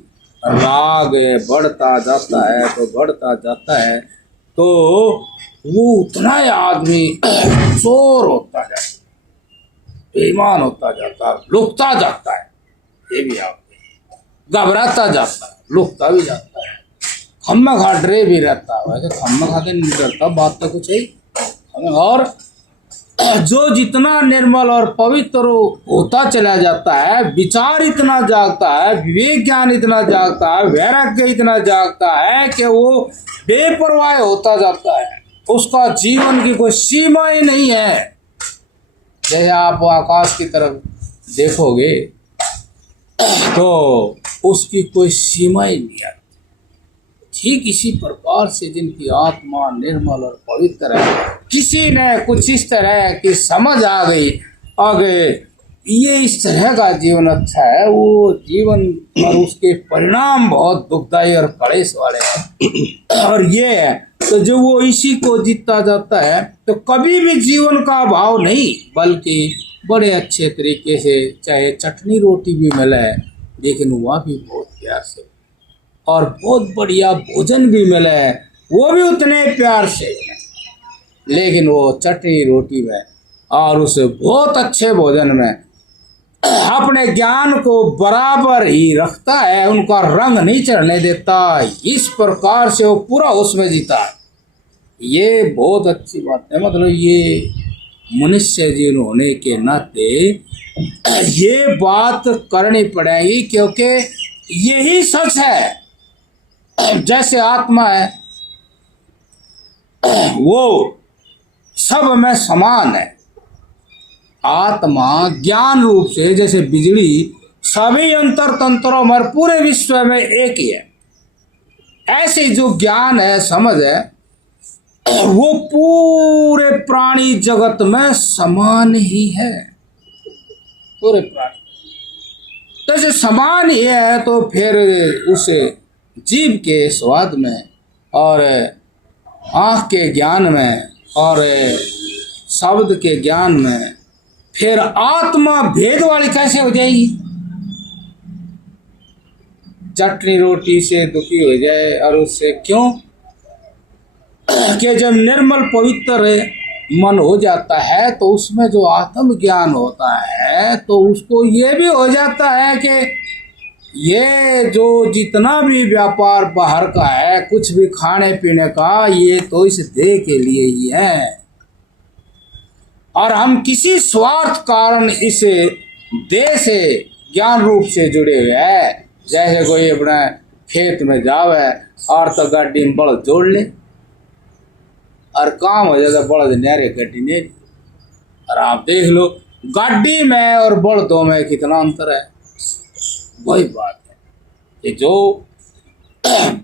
राग बढ़ता जाता है, तो बढ़ता जाता है, तो वो उतना ही आदमी चोर होता जाता है, बेईमान होता जाता है, लुकता जाता है, ये भी आप घबराता जाता है, लुकता भी जाता है, खम्मा खा डरे भी रहता है। वैसे खम्मा खा के नहीं डरता, बात तो कुछ है। और जो जितना निर्मल और पवित्र होता चला जाता है, विचार इतना जागता है, विवेक ज्ञान इतना जागता है, वैराग्य इतना जागता है कि वो बेपरवाह होता जाता है, उसका जीवन की कोई सीमा ही नहीं है। जैसे आप आकाश की तरफ देखोगे तो उसकी कोई सीमा ही नहीं है। ठीक इसी प्रकार से जिनकी आत्मा निर्मल और पवित्र है, किसी ने कुछ इस तरह की समझ आ गई, आगे ये इस तरह का जीवन अच्छा है, वो जीवन पर उसके परिणाम बहुत दुखदायी और कलेश वाले हैं। और ये है तो जो वो इसी को जीतता जाता है तो कभी भी जीवन का अभाव नहीं, बल्कि बड़े अच्छे तरीके से, चाहे चटनी रोटी भी मिले लेकिन वह भी बहुत प्यार से, और बहुत बढ़िया भोजन भी मिले वो भी उतने प्यार से, लेकिन वो चटनी रोटी में और उस बहुत अच्छे भोजन में अपने ज्ञान को बराबर ही रखता है, उनका रंग नहीं चढ़ने देता। इस प्रकार से वो पूरा उसमें जीता है। ये बहुत अच्छी बात है। मतलब ये मनुष्य जीवन होने के नाते ये बात करनी पड़ेगी, क्योंकि यही सच है। जैसे आत्मा है वो सब में समान है। आत्मा ज्ञान रूप से जैसे बिजली सभी अंतर तंत्रों में पूरे विश्व में एक ही है, ऐसे जो ज्ञान है, समझ है, वो पूरे प्राणी जगत में समान ही है। पूरे प्राणी तो जैसे समान ही है, तो फिर उस जीव के स्वाद में और आँख के ज्ञान में और शब्द के ज्ञान में फिर आत्मा भेद वाली कैसे हो जाएगी? चटनी रोटी से दुखी हो जाए और उससे क्यों कि जब निर्मल पवित्र मन हो जाता है तो उसमें जो आत्म ज्ञान होता है तो उसको ये भी हो जाता है कि ये जो जितना भी व्यापार बाहर का है, कुछ भी खाने पीने का, ये तो इस देह के लिए ही है, और हम किसी स्वार्थ कारण इस देह से ज्ञान रूप से जुड़े हुए हैं। जैसे कोई अपना खेत में जावे और तो गाड़ी में बड़द जोड़ ले और काम हो जाता, बड़द नहरे गाड़ी नहीं। और आप देख लो गाड़ी में और बड़दों में कितना अंतर है। वही बात है कि जो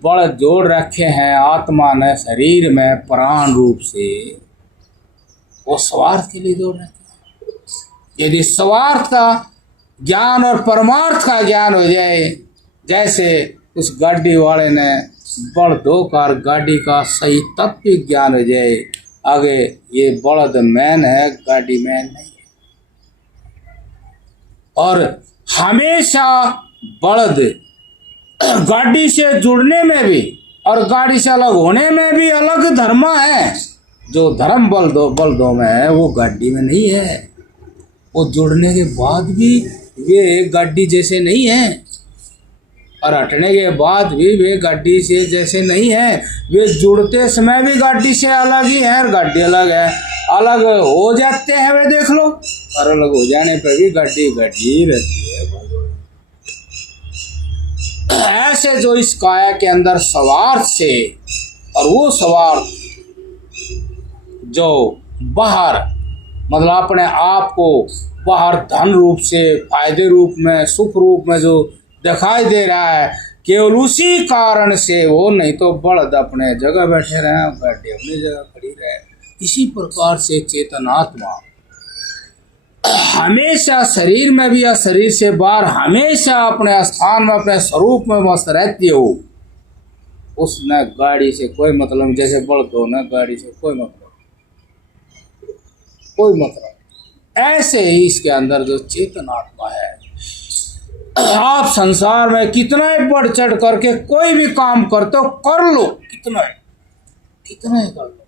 बड़द जोड़ रखे हैं आत्मा ने शरीर में प्राण रूप से, वो स्वार्थ के लिए जोड़ रहे हैं। यदि स्वार्थ का ज्ञान और परमार्थ का ज्ञान हो जाए, जैसे उस गाड़ी वाले ने बड़ धोकर गाड़ी का सही तत्व ज्ञान हो जाए, आगे ये बड़द मैन है, गाड़ी मैन नहीं है। और हमेशा बड़द गाड़ी से जुड़ने में भी और गाड़ी से अलग होने में भी अलग धर्म है। जो धर्म बलदों में है वो गाड़ी में नहीं है। वो जुड़ने के बाद भी वे गाड़ी जैसे नहीं है और हटने के बाद भी वे गाड़ी से जैसे नहीं है। वे जुड़ते समय भी गाड़ी से अलग ही है और गाड़ी अलग है। अलग हो जाते हैं वे देख लो, और अलग हो जाने पर भी गाड़ी ही रहती है। ऐसे जो इस काया के अंदर स्वार्थ से, और वो स्वार्थ जो बाहर मतलब अपने आप को बाहर धन रूप से, फायदे रूप में, सुख रूप में जो दिखाई दे रहा है, केवल उसी कारण से वो, नहीं तो बड़द अपने जगह बैठे रहे, गाड़ी अपनी जगह खड़ी रहे। इसी प्रकार से चेतन आत्मा हमेशा शरीर में भी या शरीर से बाहर हमेशा अपने स्थान में, अपने स्वरूप में मस्त रहती हो। उसने गाड़ी से कोई मतलब, जैसे बड़दों ने गाड़ी से कोई मतलब, कोई मतलब। ऐसे ही इसके अंदर जो चेतन आत्मा है, आप संसार में कितना ही बढ़ चढ़ करके कोई भी काम करते हो, कर लो, कितना ही कर लो,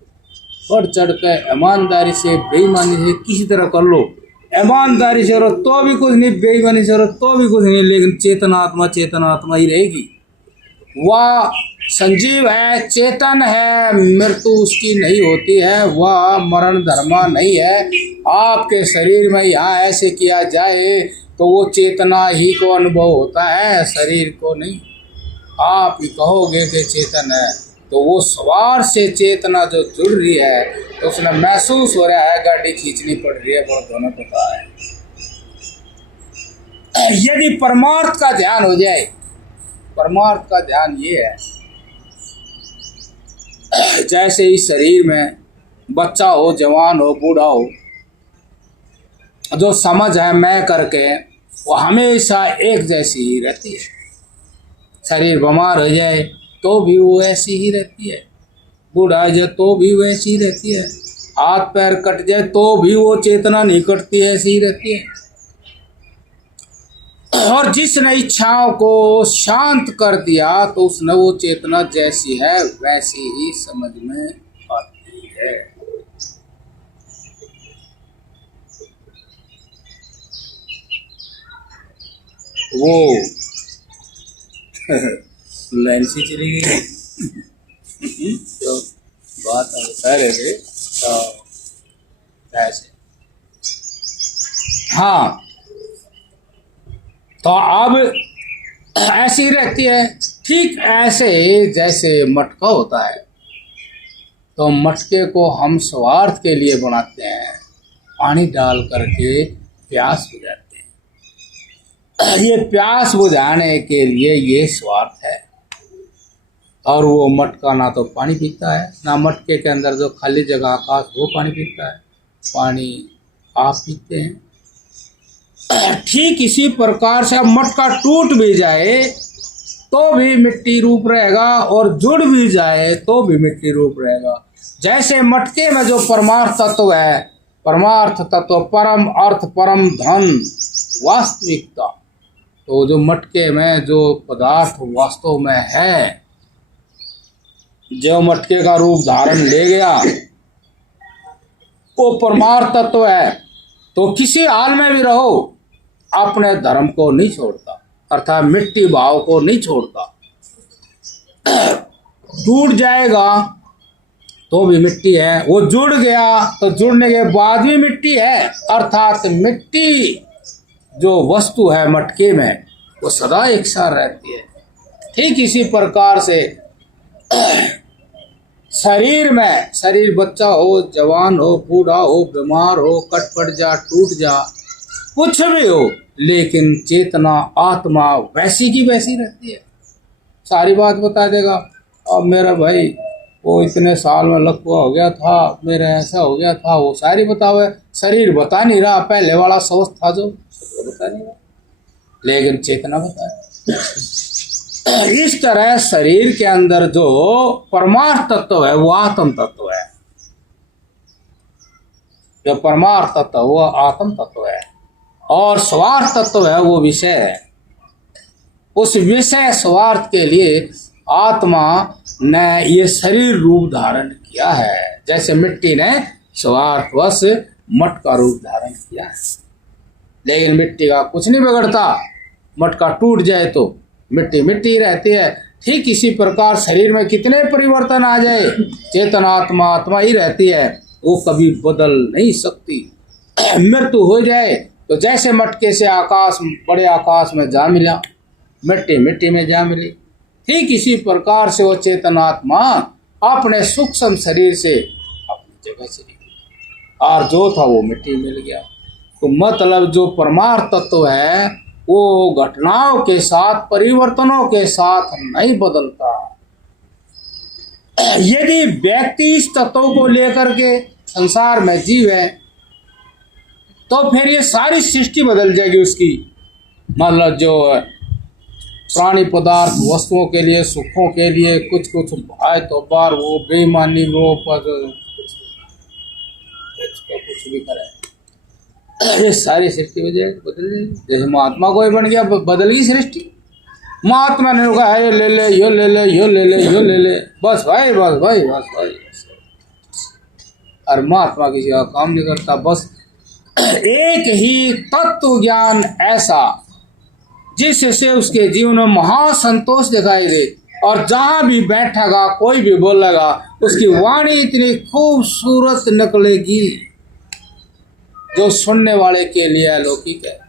बढ़ चढ़ कर ईमानदारी से, बेईमानी से, किसी तरह कर लो। ईमानदारी से करो तो भी कुछ नहीं, बेईमानी से करो तो भी कुछ नहीं, लेकिन चेतन आत्मा ही रहेगी। वह संजीव है, चेतन है, मृत्यु उसकी नहीं होती है, वह मरण धर्मा नहीं है। आपके शरीर में यहाँ ऐसे किया जाए तो वो चेतना ही को अनुभव होता है, शरीर को नहीं। आप ही कहोगे कि चेतन है, तो वो सवार से चेतना जो जुड़ रही है तो उसने महसूस हो रहा है गाड़ी खींचनी पड़ रही है, बहुत दोनों पता है। यदि परमार्थ का ध्यान हो जाए, परमार्थ का ध्यान ये है, जैसे इस शरीर में बच्चा हो, जवान हो, बूढ़ा हो, जो समझ है मैं करके, वो हमेशा एक जैसी ही रहती है। शरीर बीमार हो जाए तो भी वो ऐसी ही रहती है, बूढ़ा हो जाए तो भी वैसी ही रहती है, हाथ पैर कट जाए तो भी वो चेतना नहीं कटती, ऐसी ही रहती है। और जिसने इच्छाओं को शांत कर दिया तो उसने वो चेतना जैसी है वैसी ही समझ में आती है। वो लाइन सी चली गई तो बात कह रहे थे तो ऐसे। हाँ, तो अब ऐसी रहती है। ठीक ऐसे जैसे मटका होता है, तो मटके को हम स्वार्थ के लिए बनाते हैं, पानी डाल करके प्यास बुझाते हैं। ये प्यास बुझाने के लिए ये स्वार्थ है। और वो मटका ना तो पानी पीता है, ना मटके के अंदर जो खाली जगह आकाश वो पानी पीता है, पानी आप पीते हैं। ठीक इसी प्रकार से अब मटका टूट भी जाए तो भी मिट्टी रूप रहेगा, और जुड़ भी जाए तो भी मिट्टी रूप रहेगा। जैसे मटके में जो परमार्थ तत्व है, परमार्थ तत्व परम अर्थ परम धन वास्तविकता, तो जो मटके में जो पदार्थ वास्तव में है, जो मटके का रूप धारण ले गया वो परमार्थ तत्व है। तो किसी हाल में भी रहो अपने धर्म को नहीं छोड़ता, अर्थात मिट्टी भाव को नहीं छोड़ता। टूट जाएगा तो भी मिट्टी है, वो जुड़ गया तो जुड़ने के बाद भी मिट्टी है, अर्थात मिट्टी जो वस्तु है मटके में वो सदा एक साथ रहती है। ठीक इसी प्रकार से शरीर में, शरीर बच्चा हो, जवान हो, बूढ़ा हो, बीमार हो, कट पट जा, टूट जा, कुछ भी हो, लेकिन चेतना आत्मा वैसी की वैसी रहती है। सारी बात बता देगा। अब मेरा भाई वो इतने साल में लकवा हो गया था, मेरा ऐसा हो गया था, वो सारी बतावे। शरीर बता नहीं रहा, पहले वाला सोच था जो बता नहीं रहा, लेकिन चेतना बताए। इस तरह शरीर के अंदर जो परमार्थ तत्व है वो आत्म तत्व है, जो परमार्थ तत्व वो आत्म तत्व है, और स्वार्थ तत्व है वो विषय है। उस विषय स्वार्थ के लिए आत्मा ने ये शरीर रूप धारण किया है, जैसे मिट्टी ने स्वार्थवश मटका रूप धारण किया है। लेकिन मिट्टी का कुछ नहीं बिगड़ता, मटका टूट जाए तो मिट्टी मिट्टी रहती है। ठीक इसी प्रकार शरीर में कितने परिवर्तन आ जाए, चेतना आत्मा आत्मा ही रहती है, वो कभी बदल नहीं सकती। मृत्यु हो जाए तो जैसे मटके से आकाश, बड़े आकाश में जा मिला, मिट्टी मिट्टी में जा मिली, ठीक इसी प्रकार से वो चेतनात्मा अपने सूक्ष्म शरीर से अपनी जगह चली गई, और जो था वो मिट्टी मिल गया। तो मतलब जो परमार्थ तत्व है वो घटनाओं के साथ, परिवर्तनों के साथ नहीं बदलता। यदि व्यक्ति इस तत्व को लेकर के संसार में जीव है तो फिर ये सारी सृष्टि बदल जाएगी उसकी। मतलब जो प्राणी पदार्थ वस्तुओं के लिए, सुखों के लिए कुछ कुछ आए तो बार वो बेईमानी, वो कुछ भी करे, ये सारी सृष्टि बदल गई। जैसे महात्मा कोई बन गया, बदल गई सृष्टि। महात्मा ने कहा ये ले ले, यो ले ले, यो ले ले, यो ले ले, बस भाई बस भाई बस भाई। और महात्मा किसी का काम नहीं करता, बस एक ही तत्व ज्ञान ऐसा जिससे उसके जीवन में महासंतोष दिखाई दे, और जहां भी बैठेगा कोई भी बोलेगा उसकी वाणी इतनी खूबसूरत निकलेगी जो सुनने वाले के लिए अलौकिक है।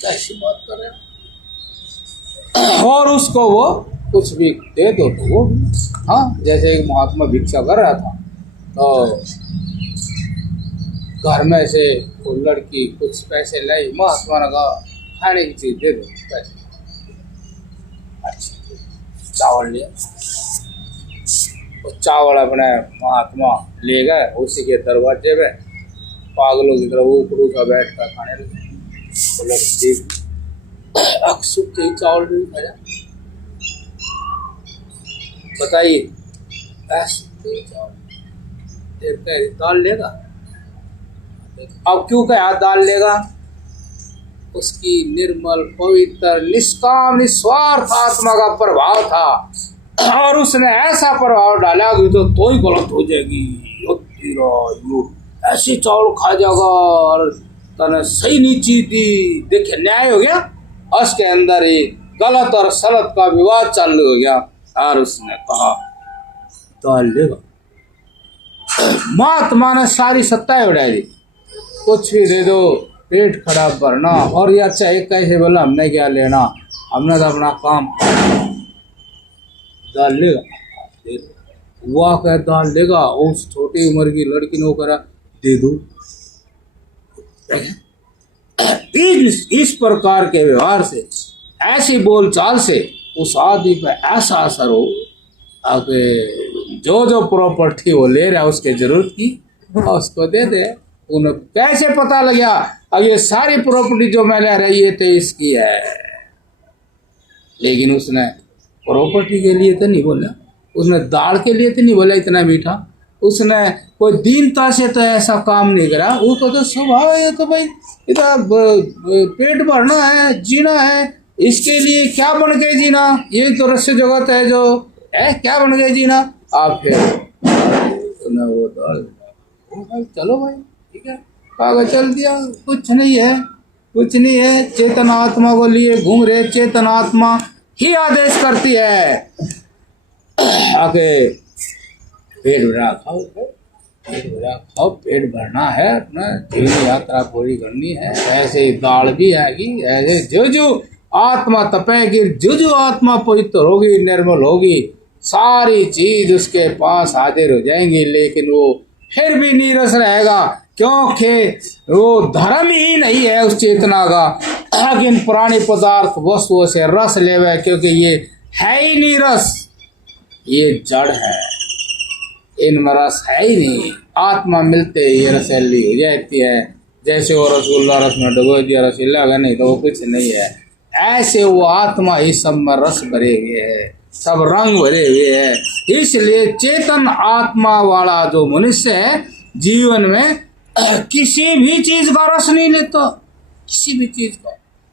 कैसी बात कर रहे हैं। और उसको वो कुछ भी दे दो तो वो, हाँ, जैसे एक महात्मा भिक्षा कर रहा था तो घर में से वो लड़की कुछ पैसे लाई, महात्मा ने कहा खाने की चीज दे दो पैसे। अच्छा, चावल लिया, वो चावल अपने महात्मा ले गए उसी के दरवाजे पे, पागलों की तरह ऊपर का बैठ कर खाने लगे। अक्सुक के चावल भी खाया। बताइए दाल लेगा? अब क्यों कहा दाल लेगा? उसकी निर्मल पवित्र निष्काम निस्वार्थ आत्मा का प्रभाव था, और उसने ऐसा प्रभाव डाला कि तो ही गलत हो जाएगी। ऐसी चावल खा जाएगा और तने सही नहीं चीज दी। देखिए न्याय हो गया। उसके अंदर ही गलत और सलत का विवाद चालू हो गया, और उसने कहा दाल लेगा। महात्मा ने सारी सत्ताएं उड़ा दी, कुछ भी दे दो, पेट खराब भरना, और या चाहे कैसे बोला हमने क्या लेना, हमने तो अपना काम। दाल लेगा? वाह क्या दाल लेगा? उस छोटी उम्र की लड़की ने करा दे दो। इस प्रकार के व्यवहार से, ऐसी बोलचाल से उस आदमी पे ऐसा असर हो कि जो प्रॉपर्टी वो ले रहा है उसके जरूरत की उसको दे दे। उन्हें कैसे पता लगा अब ये सारी प्रॉपर्टी जो मैं ले रही है तो इसकी है, लेकिन उसने प्रॉपर्टी के लिए तो नहीं बोला, उसने दाल के लिए तो नहीं बोला इतना मीठा, उसने कोई दीनता से तो ऐसा काम नहीं करा। वो तो स्वभाव है, तो भाई इधर पेट भरना है, जीना है, इसके लिए क्या बन गए जीना, ये तो रस्य जगत है जो है, क्या बन गए जीना। आप फिर वो दाल भाई चलो भाई ठीक है, कागज चल दिया, कुछ नहीं है, कुछ नहीं है। चेतन आत्मा को लिए घूम रहे, चेतन आत्मा ही आदेश करती है आके पेट भरा खाओ, पेट भरा खाओ, पेट भरना है, अपना जीवन यात्रा पूरी करनी है। ऐसे ही दाल भी आएगी, ऐसे जो आत्मा तपेगी, जो आत्मा पवित्र होगी, निर्मल होगी, सारी चीज उसके पास हाजिर हो जाएंगी, लेकिन वो फिर भी नीरस रहेगा, क्योंकि वो धर्म ही नहीं है उस चेतना का। लेकिन पुरानी पदार्थ वस्तुओं से रस लेवे, क्योंकि ये है ही नहीं रस, ये जड़ है, इनमें रस है ही नहीं। आत्मा मिलते ही ये रसैली हो जाती है, जैसे वो रसगुल्ला रस में डुबो दिया, रसीला का नहीं तो वो कुछ नहीं है। ऐसे वो आत्मा ही सब में रस भरे हुए है, सब रंग भरे हुए है। इसलिए चेतन आत्मा वाला जो मनुष्य है जीवन में किसी भी चीज का रस नहीं लेता, किसी भी चीज का,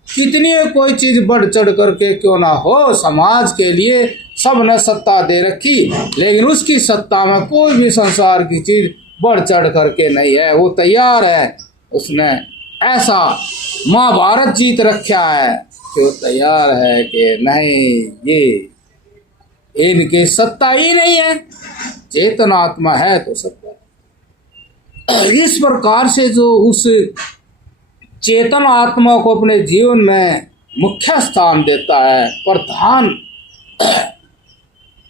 कितनी कोई चीज बढ़ चढ़ करके क्यों ना हो, समाज के लिए सब ने सत्ता दे रखी, लेकिन उसकी सत्ता में कोई भी संसार की चीज बढ़ चढ़ करके नहीं है। वो तैयार है, उसने ऐसा महाभारत जीत रखा है कि वो तैयार है कि नहीं, ये इनकी सत्ता ही नहीं है, चेतन आत्मा है तो सत्ता। इस प्रकार से जो उस चेतन आत्मा को अपने जीवन में मुख्य स्थान देता है, प्रधान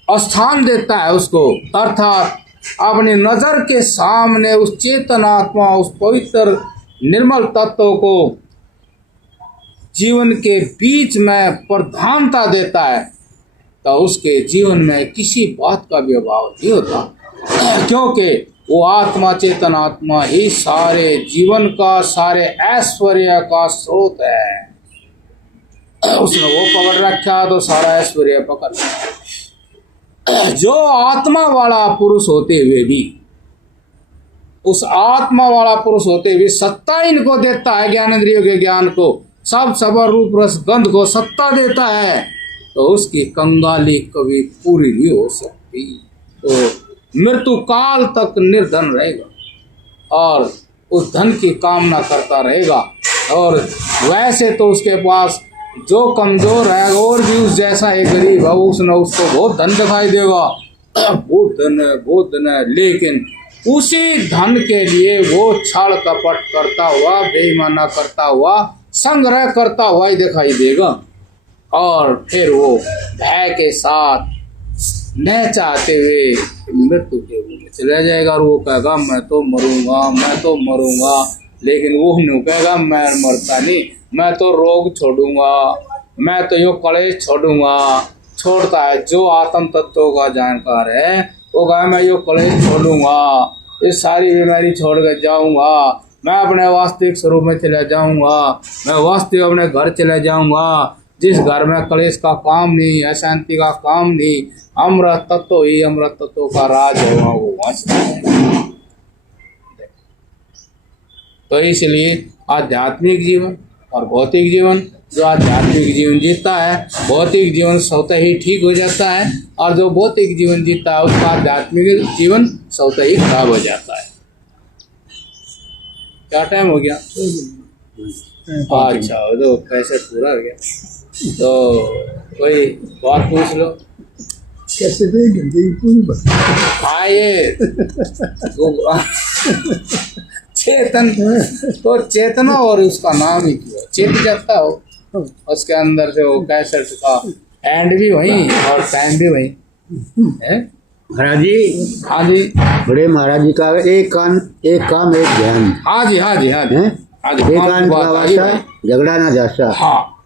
स्थान देता है उसको, अर्थात अपनी नजर के सामने उस चेतन आत्मा, उस पवित्र निर्मल तत्व को जीवन के बीच में प्रधानता देता है, तो उसके जीवन में किसी बात का भी अभाव नहीं होता, क्योंकि वो आत्मा, चेतन आत्मा ही सारे जीवन का, सारे ऐश्वर्य का स्रोत है। उसने वो पकड़ रखा तो सारा ऐश्वर्य पकड़ रखा। जो आत्मा वाला पुरुष होते हुए भी, उस आत्मा वाला पुरुष होते हुए सत्ता इनको देता है, ज्ञानेंद्रियों के ज्ञान को, सब सबर रूप रस गंध को सत्ता देता है, तो उसकी कंगाली कभी पूरी नहीं हो सकती। तो मृत्यु काल तक निर्धन रहेगा और उस धन की कामना करता रहेगा, और वैसे तो उसके पास जो कमजोर है और भी उस जैसा एक गरीब है, उसने उसको बहुत धन दिखाई देगा, बहुत धन है, बहुत धन है, लेकिन उसी धन के लिए वो छाड़ कपट करता हुआ, बेईमाना करता हुआ, संग्रह करता हुआ ही दिखाई देगा, और फिर वो भय के साथ न चाहते हुए मृत्यु के मुंह में चला जाएगा, और वो कहेगा मैं तो मरूंगा, मैं तो मरूंगा, लेकिन वो नहीं कहेगा मैं मरता नहीं, मैं तो रोग छोड़ूंगा, मैं तो यो कलेश छोड़ूंगा। छोड़ता है जो आत्म तत्वों का जानकार है, वो कहा मैं यो कलेश छोड़ूंगा, इस सारी बीमारी छोड़ कर जाऊंगा, मैं अपने वास्तविक स्वरूप में चला जाऊंगा, मैं वास्तविक अपने घर चले जाऊंगा, जिस घर में कलेश का काम नहीं, अशांति का काम नहीं, अमृत तत्व ही अमृत तत्व का राज होगा, वो वहां। तो इसलिए आध्यात्मिक जीवन और भौतिक जीवन, जो आध्यात्मिक जीवन जीता है भौतिक जीवन स्वतः ही ठीक हो जाता है, और जो भौतिक जीवन जीता है उसका आध्यात्मिक जीवन स्वतः ही खराब हो जाता है। क्या टाइम हो गया? अच्छा, तो पैसे पूरा हो गया, तो कोई बात पूछ लो। कैसे देंगे? हाँ, ये चेतन तो चेतना, और उसका नाम ही क्यों चेत जाता हो, उसके अंदर से वो कैसेट का एंड भी वही और टाइम भी वही है। महाराज जी, हाँ जी, बड़े महाराज जी का एक काम एक ध्यान। हाँ जी, हाँ जी, हाँ जी, हाँ जी, एक काम कान की बात आई का भाई। झगड़ा ना जासा। हाँ,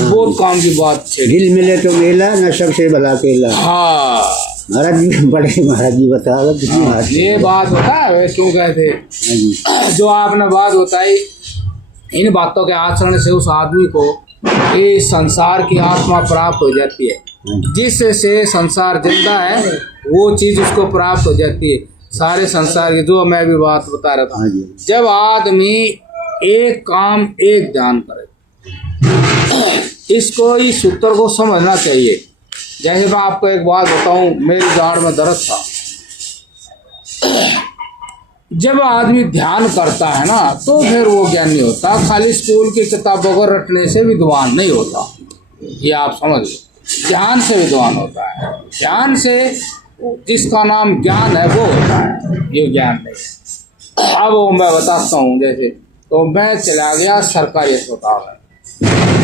बहुत काम की बात छेड़ी। दिल मिले तो मेला, न सबसे भला केला। हाँ, महाराज जी, बड़े महाराज जी बता ये बात होता है, वे क्यों गए थे? जो आपने बात बताई, इन बातों के आचरण से उस आदमी को इस संसार की आत्मा प्राप्त हो जाती है, जिससे संसार जिंदा है वो चीज उसको प्राप्त हो जाती है। सारे संसार की, जो मैं भी बात बता रहा था, जब आदमी एक काम एक ध्यान करे, इसको इस सूत्र को समझना चाहिए। जैसे मैं आपको एक बात बताऊं, मेरी जाड़ में दर्द था। जब आदमी ध्यान करता है ना, तो फिर वो ज्ञानी होता, खाली स्कूल की किताबों को रटने से विद्वान नहीं होता, ये आप समझ लो। ध्यान से विद्वान होता है, ध्यान से जिसका नाम ज्ञान है वो होता है, ये ज्ञान नहीं। अब वो मैं बताता हूँ, जैसे तो मैं चला गया सरकारी अस्पताल में,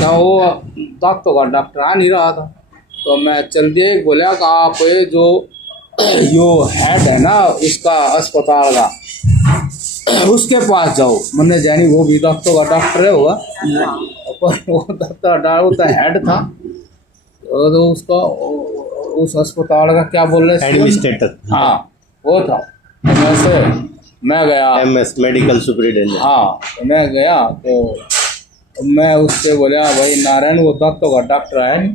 तो वो दांतों का डॉक्टर आ नहीं रहा था, तो मैं चल दिया, बोला कि आप जो यो हेड है ना इसका अस्पताल का, उसके पास जाओ। मैंने जानी वो भी दांतों का डॉक्टर है हुआ, पर वो दांतों हेड था, तो उसका उस अस्पताल का क्या बोल रहे एडमिनिस्ट्रेटर। हाँ, वो था। वैसे मैं गया, MS मेडिकल सुपरिटेंडेंट। हाँ, तो मैं गया, तो मैं उससे बोला भाई नारायण वो दांतों का डॉक्टर आया नहीं?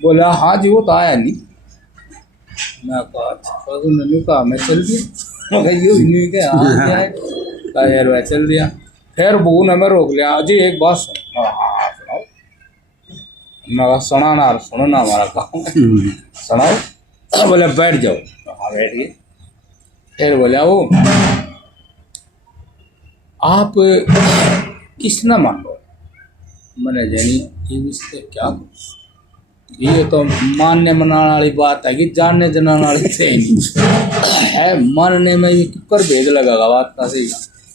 बोला हाँ जी वो तो आया नहीं। मैं कहा अच्छा, तो उन्होंने कहा मैं चल दिया, मैं यूँ नहीं क्या यार, मैं चल दिया। फिर बहू ने मैं रोक लिया, जी एक बात सुनो। हाँ सुनाओ। मैं कहा सुना ना, सुनो ना हमारा काम, सुनाओ। बोले बैठ जाओ। हाँ बैठ गए। फिर बोला वो आप किसना मांगो? मैंने जानी ये इससे क्या, ये तो मानने मनाने वाली बात है कि जानने जनाने वाली थे नहीं है, मानने में भी कर भेद लगेगा बात का सही।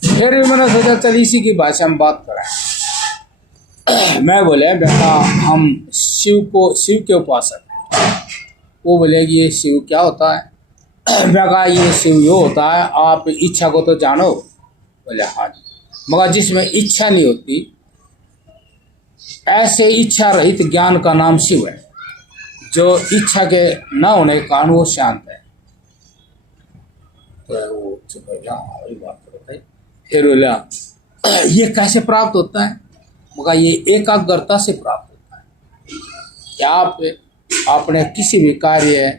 फिर भी मैंने सोचा चल इसी की भाषा में बात करें। मैं बोले बेटा हम शिव के उपासक। वो बोले कि ये शिव क्या होता है? मैं कहा ये शिव ये होता है, आप इच्छा को तो जानो? बोले हाँ जी। मगर जिसमें इच्छा नहीं होती, ऐसे इच्छा रहित ज्ञान का नाम शिव है। जो इच्छा के न होने के कारण वो शांत है। तो वो चुप हो गया, वही बात बताई। फिर बोला ये कैसे प्राप्त होता है? मगर ये एकाग्रता से प्राप्त होता है। क्या आप अपने किसी भी कार्य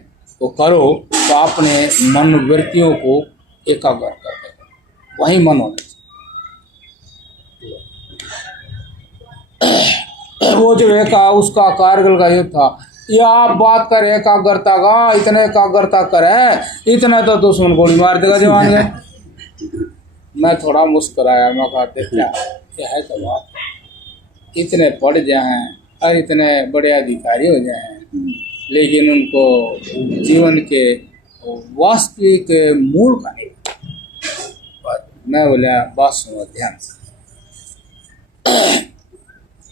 को करो तो अपने मन वृत्तियों को एकाग्र कर दो, वही मन होना चाहिए। वो जो एक उसका कारगिल का युद्ध था, ये आप बात कर एकाग्रता का, इतने एकाग्रता करे, इतना तो दुश्मन गोली मार देगा जवान गए। मैं थोड़ा मुस्कुराया, मैं कहा क्या है तो बात, इतने पढ़ जाए और इतने बड़े अधिकारी हो जाए, लेकिन उनको जीवन के वास्तविक मूल का नहीं। मैं बोला बात सुनो ध्यान से।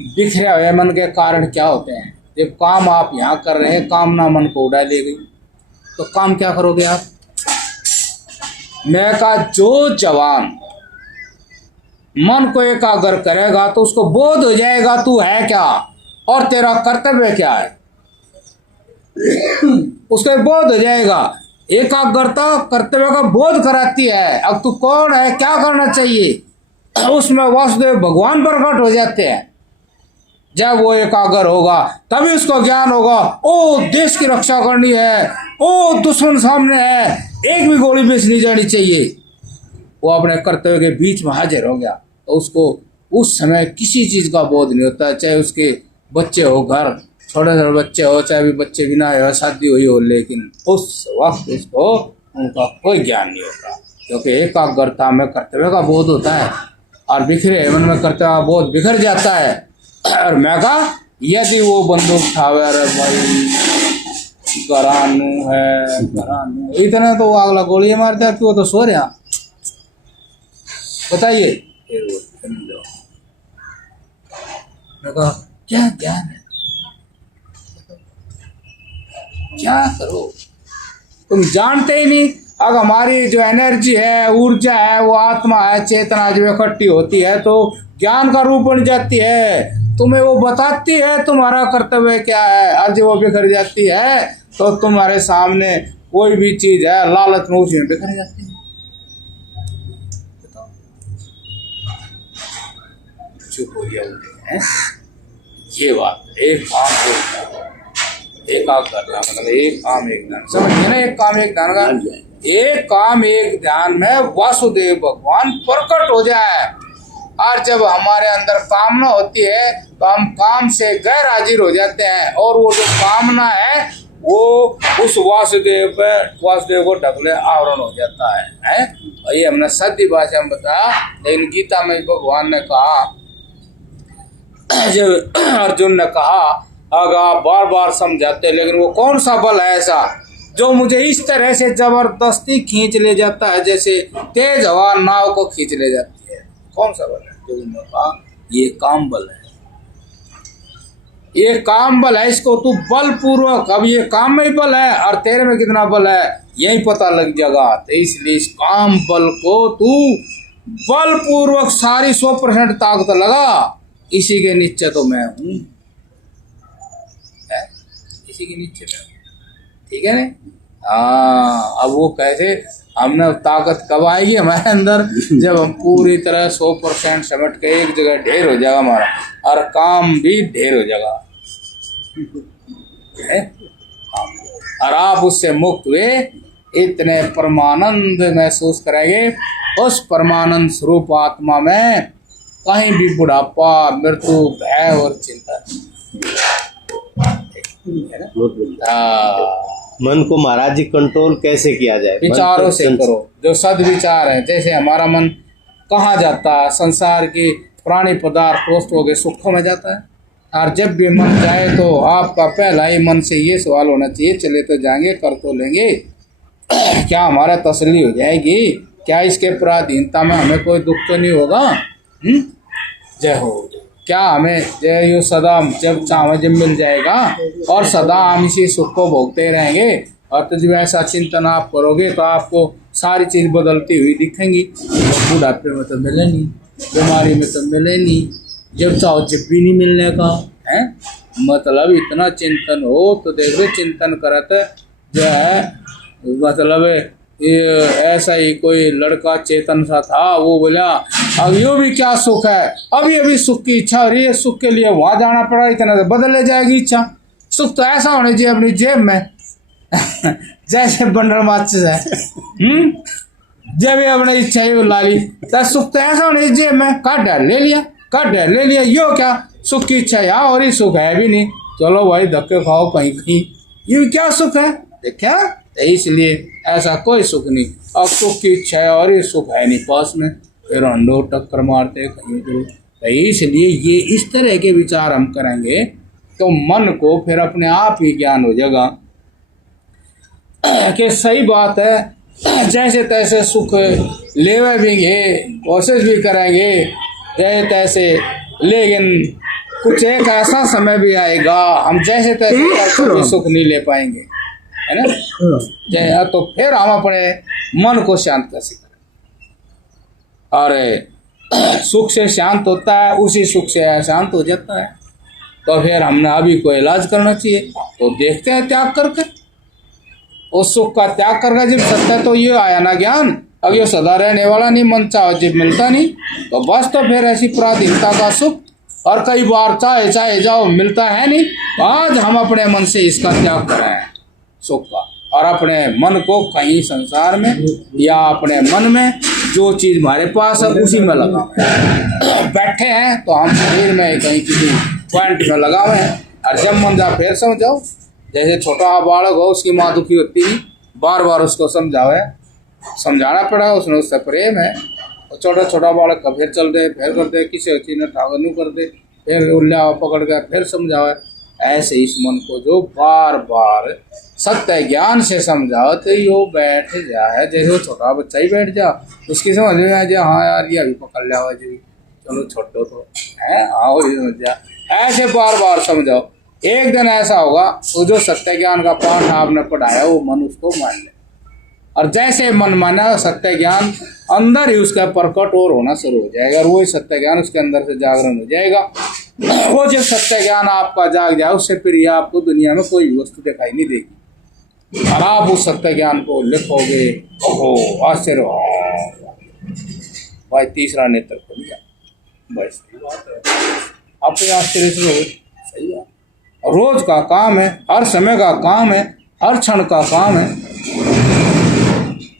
बिखरे हुए मन के कारण क्या होते हैं? जब काम आप यहाँ कर रहे हैं, कामना मन को उड़ा ले गई, तो काम क्या करोगे आप? मैं कहा जो जवान मन को एकाग्र करेगा तो उसको बोध हो जाएगा तू है क्या और तेरा कर्तव्य क्या है। उसको बोध हो जाएगा एकाग्रता कर्तव्य का बोध कराती है। अब तू कौन है, क्या करना चाहिए, उसमें वासुदेव भगवान प्रकट हो जाते हैं। जब वो एकाग्र होगा तभी उसको ज्ञान होगा, ओ देश की रक्षा करनी है, ओ दुश्मन सामने है, एक भी गोली मिस नहीं जानी चाहिए। वो अपने कर्तव्य के बीच में हाजिर हो गया तो उसको उस समय किसी चीज का बोध नहीं होता, चाहे उसके बच्चे हो, घर छोटे छोटे बच्चे हो, चाहे भी बच्चे बिना हो, शादी हुई हो, लेकिन उस वक्त उसको उनका कोई ज्ञान नहीं होता, क्योंकि एकाग्रता में कर्तव्य का बोध होता है और बिखरे मन में कर्तव्य का बोध बिखर जाता है। और मैं कहा यदि वो बंदूक ठावे, अरे भाई घरानू है, घरानू इतना तो वो अगला गोली मारता है कि वो तो सो रहा, बताइए। फिर वो मैं कहा क्या ज्ञान है, क्या करो, तुम जानते ही नहीं। अगर हमारी जो एनर्जी है, ऊर्जा है, वो आत्मा है, चेतना जब इकट्ठी होती है तो ज्ञान का रूप बन जाती है, तुम्हें वो बताती है तुम्हारा कर्तव्य क्या है। और जब वो बिखर जाती है तो तुम्हारे सामने कोई भी चीज है, लालच में उसी में बिखर जाती है। चुप हो गया, ये बात एक काम एकाग्र करना मतलब एक काम एक ध्यान, समझिए ना, एक काम एक ध्यान का, एक काम एक ध्यान में वासुदेव भगवान प्रकट हो जाए। और जब हमारे अंदर कामना होती है तो हम काम से गैर हाजिर हो जाते हैं, और वो जो कामना है वो उस वासुदेव को ढकले आवरण हो जाता है? और ये हमने सत्य भाषा में बताया, लेकिन गीता में भगवान ने कहा, जब अर्जुन ने कहा, अगर आप बार बार समझाते, लेकिन वो कौन सा बल है ऐसा जो मुझे इस तरह से जबरदस्ती खींच ले जाता है, जैसे तेज हवा नाव को खींच ले जाती है, कौन सा बल है? जो उन्होंने कहा ये काम बल है, ये काम बल है, इसको तू बल पूर्वक, अब ये काम में ही बल है और तेरे में कितना बल है यही पता लग जाएगा। तो इसलिए इस काम बल को तू बल पूर्वक सारी 100% ताकत लगा, इसी के नीचे तो मैं हूं, इसी के नीचे में, ठीक है ना? हाँ, अब वो कैसे, हमने ताकत कब आएगी हमारे अंदर, जब हम पूरी तरह 100% समेट के एक जगह ढेर हो जाएगा हमारा, और काम भी ढेर हो जाएगा, और आप उससे मुक्त हुए इतने परमानंद महसूस करेंगे। उस परमानंद स्वरूप आत्मा में कहीं भी बुढ़ापा, मृत्यु, भय और चिंता मन को महाराज जी कंट्रोल कैसे किया जाए? विचारों से करो, जो सद विचार है। जैसे हमारा मन कहाँ जाता है, संसार की प्राणी पदार्थ वस्तुओं के सुखों में जाता है, और जब भी मन जाए तो आपका पहला ही मन से ये सवाल होना चाहिए, चले तो जाएंगे, कर तो लेंगे, क्या हमारा तसल्ली हो जाएगी, क्या इसके पराधीनता में हमें कोई दुख तो नहीं होगा? जय हो, क्या हमें जय यो सदा जब चाहे जब मिल जाएगा, और सदा हम इसी सुख को भोगते रहेंगे। और तो जब ऐसा चिंतन आप करोगे तो आपको सारी चीज़ बदलती हुई दिखेंगी। तो बुढ़ापे में तो मिले नहीं, बीमारी में तो मिले नहीं, जब चाहो जब भी नहीं मिलने का है। मतलब इतना चिंतन हो तो देखो, चिंतन करते जो है, मतलब ये ऐसा ही कोई लड़का चेतन सा था, वो बोला अब यो भी क्या सुख है, अभी अभी सुख की इच्छा हो रही है, सुख के लिए वहां जाना पड़ा, इतना तो बदल ले जाएगी इच्छा। सुख तो ऐसा होना चाहिए अपनी जेब में जैसे बंडल माचिस है, जब भी अपनी इच्छा ही ला ली, तो सुख तो ऐसा होना चाहिए जेब में, काट ले लिया, काट ले लिया, यो क्या सुख की इच्छा यहाँ और ही सुख है भी नहीं, चलो भाई धक्के खाओ कहीं कहीं, ये क्या सुख है देखा? इसलिए ऐसा कोई सुख नहीं, अब सुख की इच्छा है और ये सुख है नहीं पास में, फिर अंडो टक्कर मारते कहीं तो। इसलिए ये इस तरह के विचार हम करेंगे तो मन को फिर अपने आप ही ज्ञान हो जाएगा कि सही बात है, जैसे तैसे सुख लेवे भी, कोशिश भी करेंगे जैसे तैसे, लेकिन कुछ एक ऐसा समय भी आएगा हम जैसे तैसे सुख नहीं ले पाएंगे, है ना? तो फिर हम अपने मन को शांत कैसे करें? और सुख से शांत होता है, उसी सुख से शांत हो जाता है, तो फिर हमने अभी कोई इलाज करना चाहिए, तो देखते हैं त्याग करके उस सुख का त्याग करके जब सत्य तो ये आया ना ज्ञान, अब ये सदा रहने वाला नहीं, मन चाहो जब मिलता नहीं तो बस, तो फिर ऐसी पराधीनता का सुख, और कई बार चाहे चाहे जाओ मिलता है नहीं। आज हम अपने मन से इसका त्याग कर रहे हैं सुख का, और अपने मन को कहीं संसार में या अपने मन में जो चीज हमारे पास है उसी में लगा बैठे हैं, तो हम शरीर में कहीं किसी पॉइंट में लगा हुए हैं। और जब मन जा फिर समझाओ, जैसे छोटा बालक हो, उसकी माँ दुखी होती है, बार बार उसको समझावे, समझाना पड़ा, उसने उससे प्रेम है, और छोटा छोटा बालक का फिर चल दे, फिर कर दे, किसी चीज ने ठावर कर दे, फिर उल्ला पकड़ के फिर समझावे। ऐसे इस मन को जो बार बार सत्य ज्ञान से समझाओ तो यो बैठ जाए, जैसे वो छोटा बच्चा ही बैठ जा, उसकी समझ में आ जाए, हाँ यार ये अभी पकड़ लिया जी, चलो छोड़ो तो है, हाँ वो भी समझ जा। ऐसे बार बार समझाओ, एक दिन ऐसा होगा वो जो सत्य ज्ञान का पाठ आपने पढ़ाया वो मन उसको मान ले, और जैसे मन माना सत्य ज्ञान अंदर ही उसका प्रकट और होना शुरू हो जाएगा, और वही सत्य ज्ञान उसके अंदर से जागरण हो जाएगा। वो जो सत्य ज्ञान आपका जाग जाए, उससे फिर ये आपको दुनिया में कोई भी वस्तु दिखाई नहीं देगी, और आप उस सत्य ज्ञान को लिखोगे, ओहो आश्चर्य भाई, तीसरा नेत्र खुल गया, बस आप आश्चर्य से हो, सही है। रोज का काम है, हर समय का काम है, हर क्षण का काम है।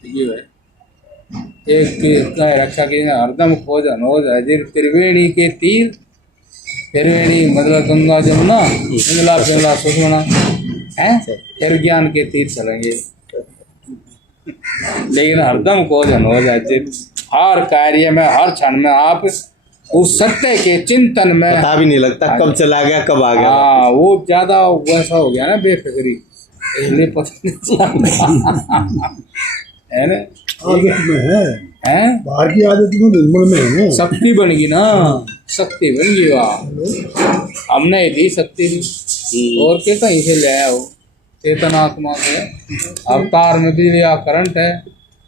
ये है एक रक्षा की हरदम खोज अनोज हजिर त्रिवेणी के तीर, त्रिवेणी मतलब गंगा जमुना, पिंगला पिंगला सुषमना है, फिर ज्ञान के तीर चलेंगे। लेकिन हरदम खोज अनोज हजिर, हर कार्य में हर क्षण में आप उस सत्य के चिंतन में, पता भी नहीं लगता कब चला गया कब आ गया। हाँ वो ज्यादा वैसा हो गया ना बेफिक्री, इसलिए पता नहीं चलता है ना, आदत में है, बाहर की आदत में निर्मल में है, शक्ति बन गई ना, शक्ति बन गई वाह, हमने दी शक्ति दी, और के कहीं से ले आया हो, चेतन आत्मा से। अब तार में भी या करंट है,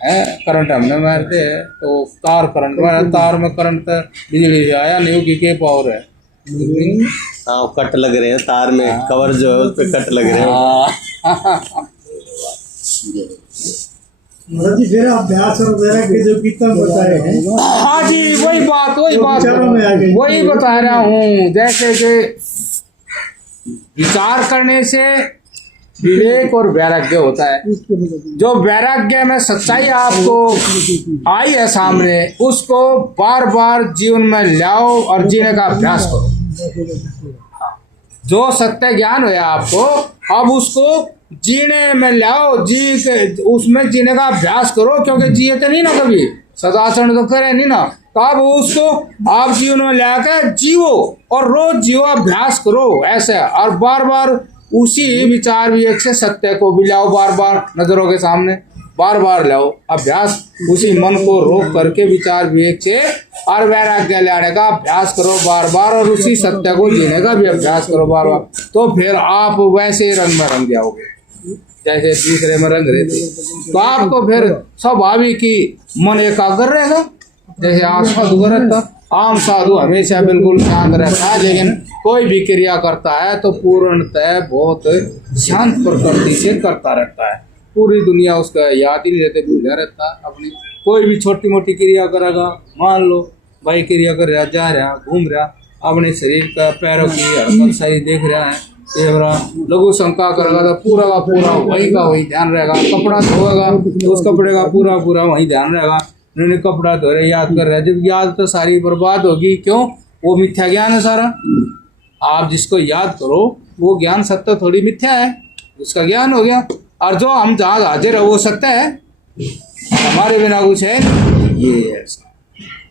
करंट हमने मारते हैं तो तार करंट मारा, तार में करंट बिजली आया नहीं होगी, के पावर है, हाँ कट लग रहे हैं तार में, कवर जो है उस पे कट लग रहे हैं। महाराज जी फिर अभ्यास और वगैरह के जो कीर्तन बताए हैं, हाँ जी वही बात में वही बता रहा हूँ, जैसे कि विचार करने से विवेक और वैराग्य होता है, जो वैराग्य में सच्चाई आपको आई है सामने, उसको बार बार जीवन में लाओ और जीने का अभ्यास करो। जो सत्य ज्ञान हुआ आपको, अब उसको जीने में लाओ, उसमें जीने का अभ्यास करो, क्योंकि जिए तो नहीं ना कभी, सदाचरण तो करे नहीं ना, तो अब उसको आप जीवन में लाकर जियो, और रोज जियो, अभ्यास करो ऐसे, और बार बार उसी विचार विवेक से सत्य को भी लाओ, बार बार नजरों के सामने बार बार लाओ अभ्यास, उसी मन को रोक करके विचार विवेक से और वैराग्य लाने का अभ्यास करो बार बार, और उसी सत्य को जीने का भी अभ्यास करो बार बार, तो फिर आप वैसे रंग में रंग जाओगे जैसे तीसरे में रंग रहे थे। तो आपको फिर स्वाभाविक ही मन एकाग्र रहेगा, जैसे आप साधु रहता, आम साधु हमेशा बिल्कुल शांत रहता है, लेकिन कोई भी क्रिया करता है तो पूर्णतः बहुत शांत प्रकृति से करता रहता है, पूरी दुनिया उसका याद ही नहीं रहते, भूला रहता है अपनी। कोई भी छोटी मोटी क्रिया करेगा, मान लो भाई क्रिया कर रहा, जा रहा, घूम रहा, अपने शरीर का पैरों की हरकत सही देख रहा है, लघु शंका करेगा तो पूरा का पूरा वही का वही ध्यान रहेगा, कपड़ा धोएगा तो उस कपड़े का पूरा पूरा वही ध्यान रहेगा, उन्होंने कपड़ा धो रहे याद कर रहे, जब याद तो सारी बर्बाद होगी, क्यों? वो मिथ्या ज्ञान है सारा। आप जिसको याद करो वो ज्ञान सत्य थोड़ी मिथ्या है, उसका ज्ञान हो गया, और जो हम जहाँ हाजिर है वो सत्य है, हमारे बिना कुछ है।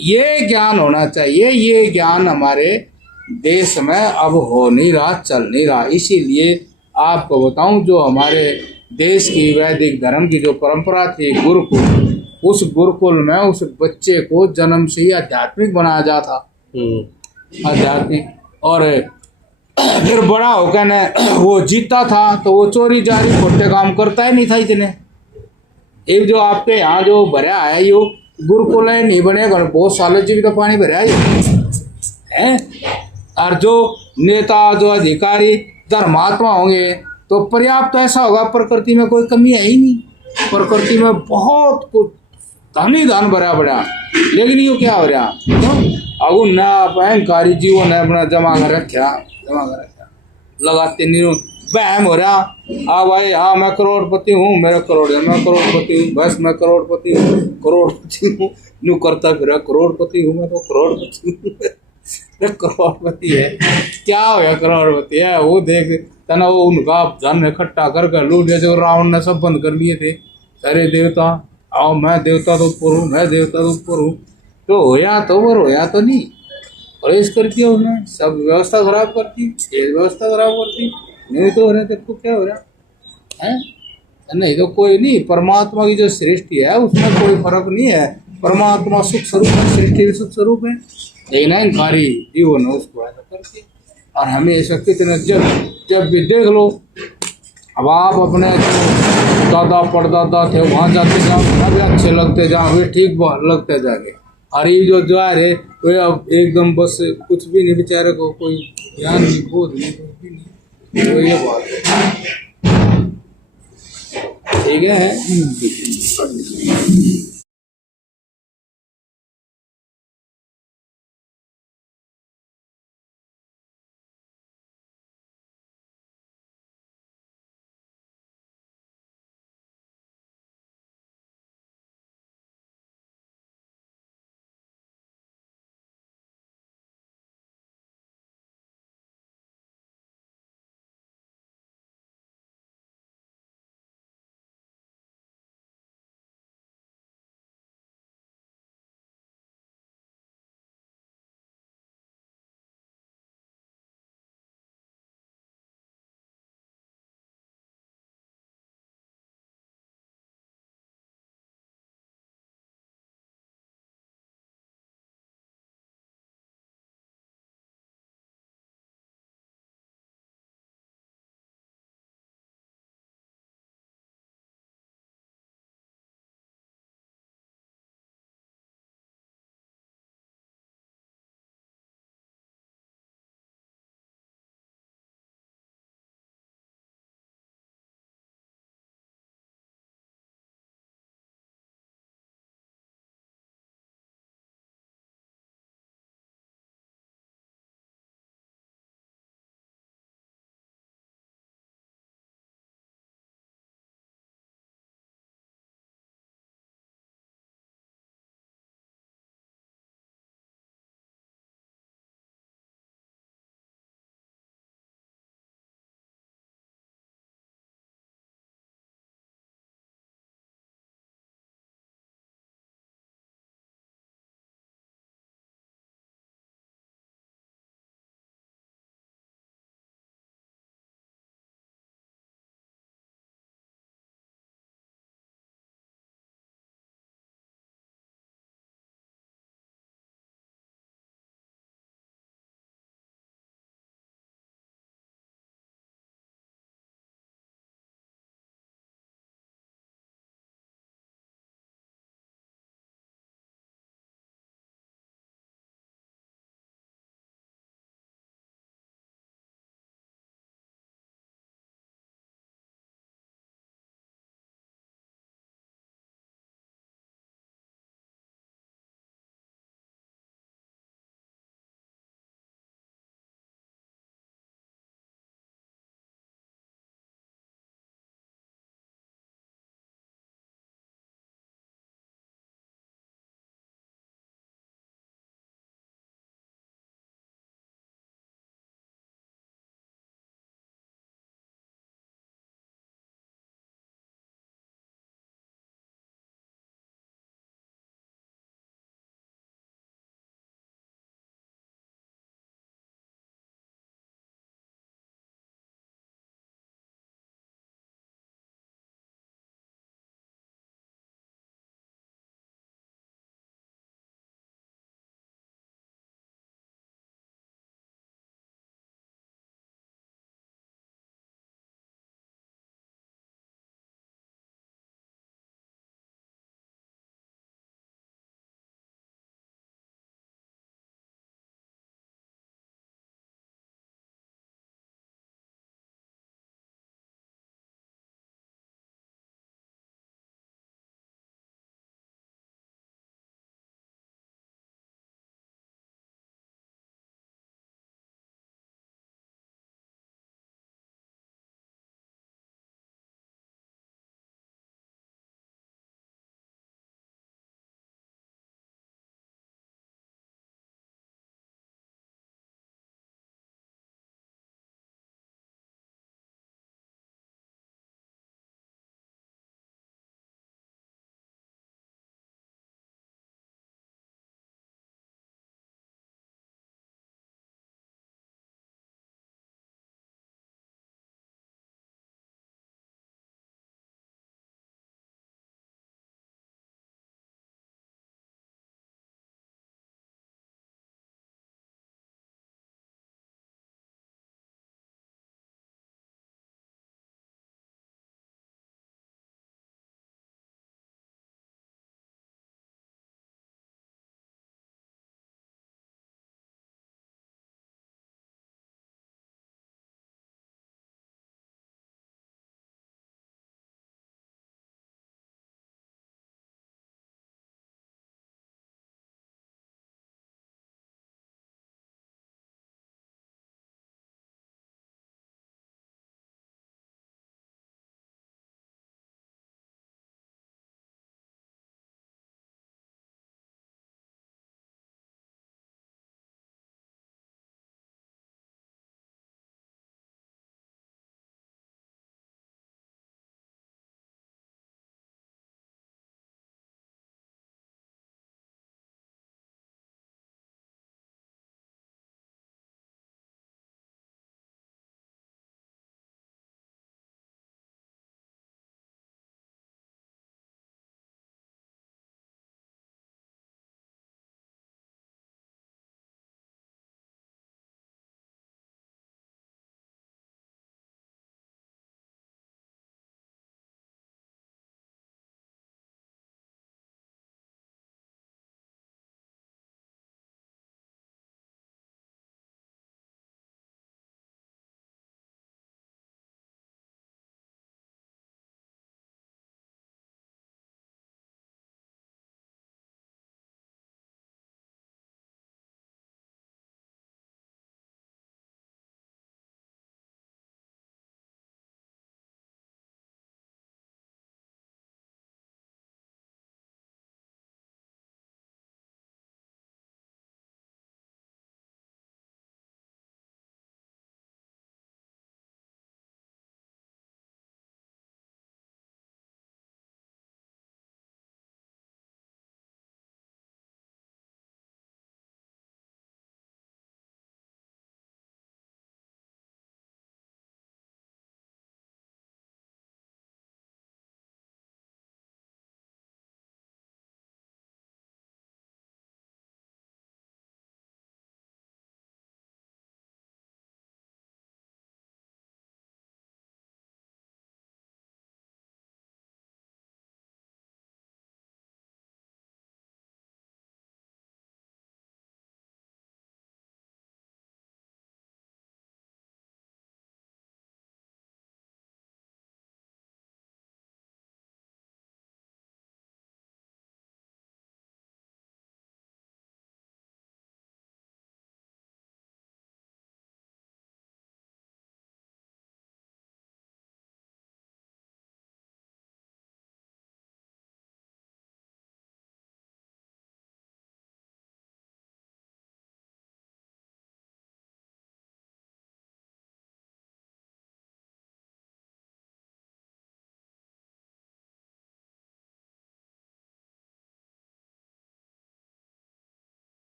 ये ज्ञान होना चाहिए, ये ज्ञान हमारे देश में अब हो नहीं रहा, चल नहीं रहा। इसीलिए आपको बताऊं, जो हमारे देश की वैदिक धर्म की जो परंपरा थी गुरुकुल, उस गुरुकुल में उस बच्चे को जन्म से ही आध्यात्मिक बनाया जाता, आध्यात्मिक, और फिर बड़ा होकर न वो जीता था तो वो चोरी जारी खोटे काम करता ही नहीं था इतने। एक जो आपके यहाँ जो भरा है यो गुरुकुल है, नहीं बनेगा बहुत सालों से भी तो पानी भरा है। और जो नेता जो अधिकारी धर्मात्मा होंगे तो पर्याप्त ऐसा होगा, प्रकृति में कोई कमी है ही नहीं, प्रकृति में बहुत कुछ धन ही धन भरा पड़ा, लेकिन ये क्या हो रहा क्यों? अब न अहंकारी जीवन है अपना जमा कर रखा लगाते नहीं वहम हो रहा। हाँ भाई हाँ मैं करोड़पति हूँ, मेरा करोड़ है, मैं करोड़पति हूँ, बस मैं करोड़पति हूँ न्यू करता फिर करोड़पति हूँ, मैं तो करोड़पति हूँ। करोड़पति है क्या हो गया, करोड़पति है वो देख तना वो उनका धन इकट्ठा करके लूट लिया, जो रावण ने सब बंद कर लिए थे सारे देवता। आओ मैं देवता तो ऊपर हूँ, मैं देवता तो ऊपर हूँ, तो होया तो वो रोया तो नहीं, प्रवेश कर दिया उसने, सब व्यवस्था खराब करती, व्यवस्था खराब करती, नहीं तो हो रहा तेरे को क्या हो रहा है? नहीं तो कोई नहीं, परमात्मा की जो सृष्टि है उसमें कोई फर्क नहीं है, परमात्मा सुख स्वरूप है, सृष्टि भी सुख स्वरूप है, लेकिन इनकारी जीवन है उसको ऐसा करके। और हमेशा कितने जब भी देख लो, अब आप अपने जो दादा परदादा थे वहाँ जाते जाओ, भी अच्छे लगते जाओ, वे ठीक लगते जाएंगे। और ये जो जा रहे वे अब एकदम बस कुछ भी नहीं, बेचारे को कोई ज्ञान नहीं, बोध नहीं, कुछ भी नहीं, तो ये बात है। ठीक है।